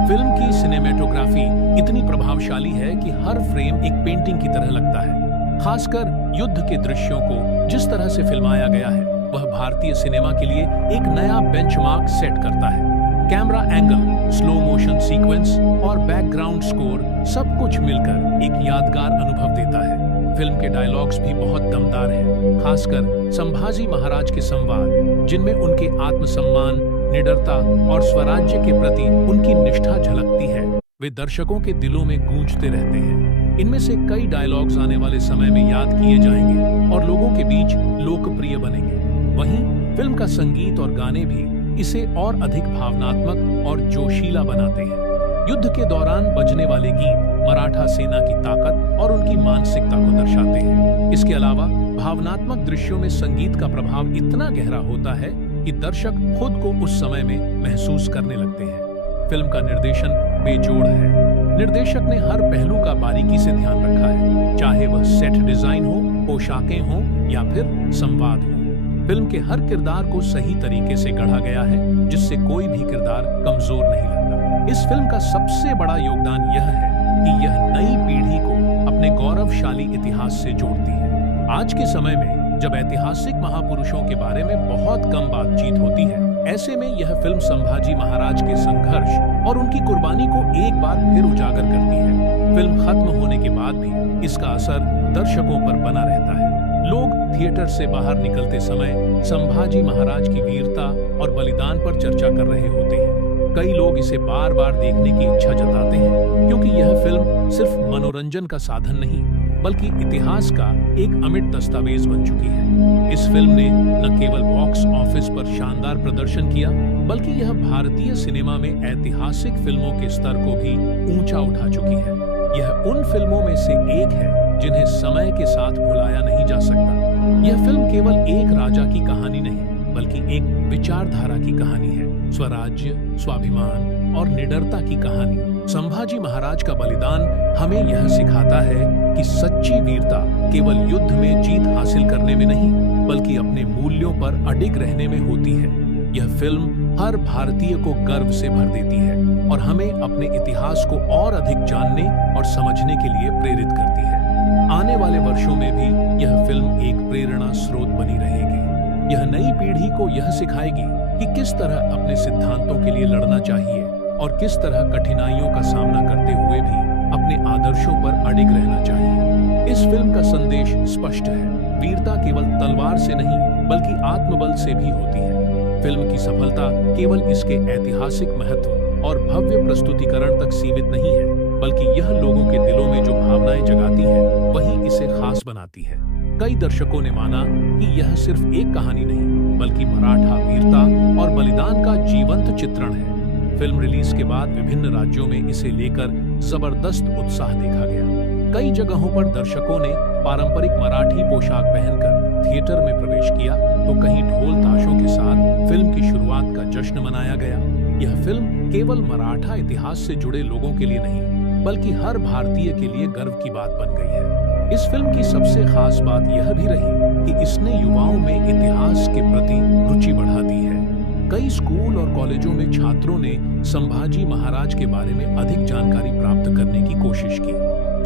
फिल्म की सिनेमेटोग्राफी इतनी प्रभावशाली है कि हर फ्रेम एक पेंटिंग की तरह लगता है। खासकर युद्ध के दृश्यों को जिस तरह से फिल्माया गया है, वह भारतीय सिनेमा के लिए एक नया बेंचमार्क सेट करता है। Camera angle, slow motion sequence और बैकग्राउंड स्कोर सब कुछ मिलकर एक यादगार अनुभव देता है। फिल्म के डायलॉग्स भी बहुत दमदार हैं, खासकर संभाजी महाराज के संवाद, जिनमें उनके आत्मसम्मान, निडरता और स्वराज्य के प्रति उनकी निष्ठा झलकती है। वे दर्शकों के दिलों में गूंजते रहते हैं। इनमें से कई डायलॉग्स आने वाले समय में याद किए जाएंगे और लोगों के बीच लोकप्रिय बनेंगे। वहीं फिल्म का संगीत और गाने भी इसे और अधिक भावनात्मक और जोशीला बनाते हैं। युद्ध के दौरान बजने वाले गीत मराठा सेना की ताकत और उनकी मानसिकता को दर्शाते हैं। इसके अलावा भावनात्मक दृश्यों में संगीत का प्रभाव इतना गहरा होता है कि दर्शक खुद को उस समय में महसूस करने लगते हैं। फिल्म का निर्देशन बेजोड़ है। निर्देशक ने हर पहलू का बारीकी से ध्यान रखा है, चाहे वह सेट डिजाइन हो, पोशाकें हो या फिर संवाद हो। फिल्म के हर किरदार को सही तरीके से गढ़ा गया है, जिससे कोई भी किरदार कमजोर नहीं लगता। इस फिल्म का सबसे बड़ा योगदान यह है कि यह नई पीढ़ी को अपने गौरवशाली इतिहास से जोड़ती है। आज के समय में जब ऐतिहासिक महापुरुषों के बारे में बहुत कम बातचीत होती है, ऐसे में यह फिल्म संभाजी महाराज के संघर्ष और उनकी कुर्बानी को एक बार फिर उजागर करती है। फिल्म खत्म होने के बाद भी इसका असर दर्शकों पर बना रहता है। लोग थिएटर से बाहर निकलते समय संभाजी महाराज की वीरता और बलिदान पर चर्चा कर रहे होते हैं। कई लोग इसे बार बार देखने की इच्छा जताते हैं, क्योंकि यह फिल्म सिर्फ मनोरंजन का साधन नहीं, बल्कि इतिहास का एक अमिट दस्तावेज बन चुकी है। इस फिल्म ने न केवल बॉक्स ऑफिस पर शानदार प्रदर्शन किया, बल्कि यह भारतीय सिनेमा में ऐतिहासिक फिल्मों के स्तर को भी ऊंचा उठा चुकी है। यह उन फिल्मों में से एक है जिन्हें समय के साथ भुलाया नहीं जा सकता। यह फिल्म केवल एक राजा की कहानी नहीं, बल्कि एक विचारधारा की कहानी है। स्वराज्य, स्वाभिमान और निडरता की कहानी। संभाजी महाराज का बलिदान हमें यह सिखाता है कि सच्ची वीरता केवल युद्ध में जीत हासिल करने में नहीं, बल्कि अपने मूल्यों पर अडिग रहने में होती है। यह फिल्म हर भारतीय को गर्व से भर देती है और हमें अपने इतिहास को और अधिक जानने और समझने के लिए प्रेरित करती है। आने वाले वर्षों में भी यह फिल्म एक प्रेरणा स्रोत बनी रहेगी। यह नई पीढ़ी को यह सिखाएगी कि किस तरह अपने सिद्धांतों के लिए लड़ना चाहिए और किस तरह कठिनाइयों का सामना करते हुए भी अपने आदर्शों पर अडिग रहना चाहिए। इस फिल्म का संदेश स्पष्ट है, वीरता केवल तलवार से नहीं बल्कि आत्मबल से भी होती है। फिल्म की सफलता केवल इसके ऐतिहासिक महत्व और भव्य प्रस्तुतिकरण तक सीमित नहीं है, बल्कि यह लोगों के दिलों में जो भावनाएं जगाती है वही इसे खास बनाती है। कई दर्शकों ने माना कि यह सिर्फ एक कहानी नहीं, बल्कि मराठा वीरता और बलिदान का जीवंत चित्रण है। फिल्म रिलीज के बाद विभिन्न राज्यों में इसे लेकर जबरदस्त उत्साह देखा गया। कई जगहों पर दर्शकों ने पारंपरिक मराठी पोशाक पहनकर थिएटर में प्रवेश किया, तो कहीं ढोल ताशों के साथ फिल्म की शुरुआत का जश्न मनाया गया। यह फिल्म केवल मराठा इतिहास से जुड़े लोगों के लिए नहीं, बल्कि हर भारतीय के लिए गर्व की बात बन गई है। इस फिल्म की सबसे खास बात यह भी रही कि इसने युवाओं में इतिहास के प्रति रुचि बढ़ा दी है। कई स्कूल और कॉलेजों में छात्रों ने संभाजी महाराज के बारे में अधिक जानकारी प्राप्त करने की कोशिश की।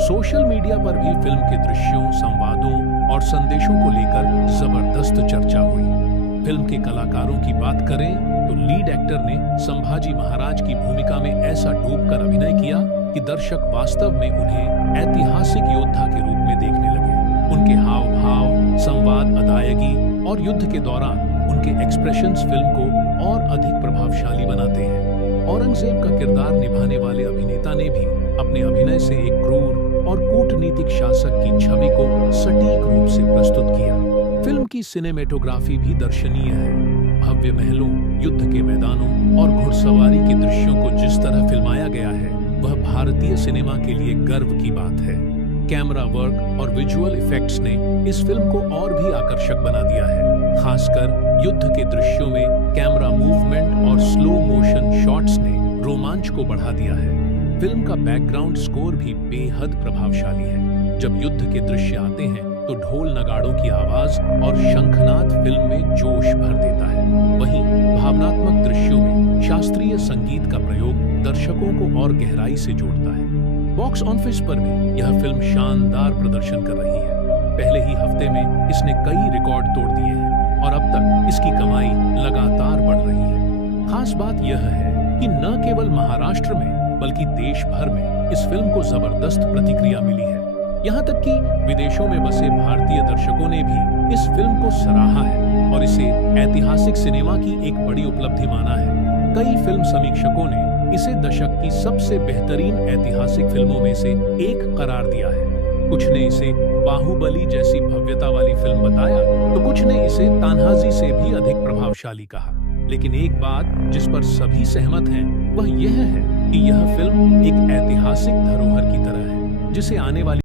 सोशल मीडिया पर भी फिल्म के दृश्यों, संवादों और संदेशों को लेकर जबरदस्त चर्चा हुई। फिल्म के कलाकारों की बात करें तो लीड एक्टर ने संभाजी महाराज की भूमिका में ऐसा डूबकर अभिनय किया कि दर्शक वास्तव में उन्हें ऐतिहासिक योद्धा के रूप में देखने लगे। उनके हाव भाव, संवाद, अदायगी और युद्ध के दौरान उनके एक्सप्रेशंस फिल्म को और अधिक प्रभावशाली बनाते हैं। औरंगजेब का किरदार निभाने वाले अभिनेता ने भी अपने अभिनय से एक क्रूर और कूटनीतिक शासक की छवि को सटीक रूप से प्रस्तुत किया। फिल्म की सिनेमेटोग्राफी भी दर्शनीय है। भव्य महलों, युद्ध के मैदानों और घुड़सवारी के दृश्यों को जिस तरह फिल्माया गया है, वह भारतीय सिनेमा के लिए गर्व की बात है। कैमरा वर्क और विजुअल इफेक्ट्स ने इस फिल्म को और भी आकर्षक बना दिया है। खासकर युद्ध के दृश्यों में कैमरा मूवमेंट और स्लो मोशन शॉट्स ने रोमांच को बढ़ा दिया है। फिल्म का बैकग्राउंड स्कोर भी बेहद प्रभावशाली है। जब युद्ध के दृश्य आते हैं तो ढोल नगाड़ों की आवाज और शंखनाद फिल्म में जोश भर देता है। वहीं भावनात्मक दृश्यों में शास्त्रीय संगीत का प्रयोग दर्शकों को और गहराई से जोड़ता है। बॉक्स ऑफिस पर भी यह फिल्म शानदार प्रदर्शन कर रही है। पहले ही हफ्ते में इसने कई रिकॉर्ड तोड़ दिए हैं और अब तक इसकी कमाई लगातार बढ़ रही है। खास बात यह है कि न केवल महाराष्ट्र में बल्कि देश भर में इस फिल्म को जबरदस्त प्रतिक्रिया मिली है। यहाँ तक कि विदेशों में बसे भारतीय दर्शकों ने भी इस फिल्म को सराहा है और इसे ऐतिहासिक सिनेमा की एक बड़ी उपलब्धि माना है। कई फिल्म समीक्षकों ने इसे दशक की सबसे बेहतरीन ऐतिहासिक फिल्मों में से एक करार दिया है। कुछ ने इसे बाहुबली जैसी भव्यता वाली फिल्म बताया, तो कुछ ने इसे तान्हाजी से भी अधिक प्रभावशाली कहा। लेकिन एक बात जिस पर सभी सहमत हैं, वह यह है कि यह फिल्म एक ऐतिहासिक धरोहर की तरह है, जिसे आने वाली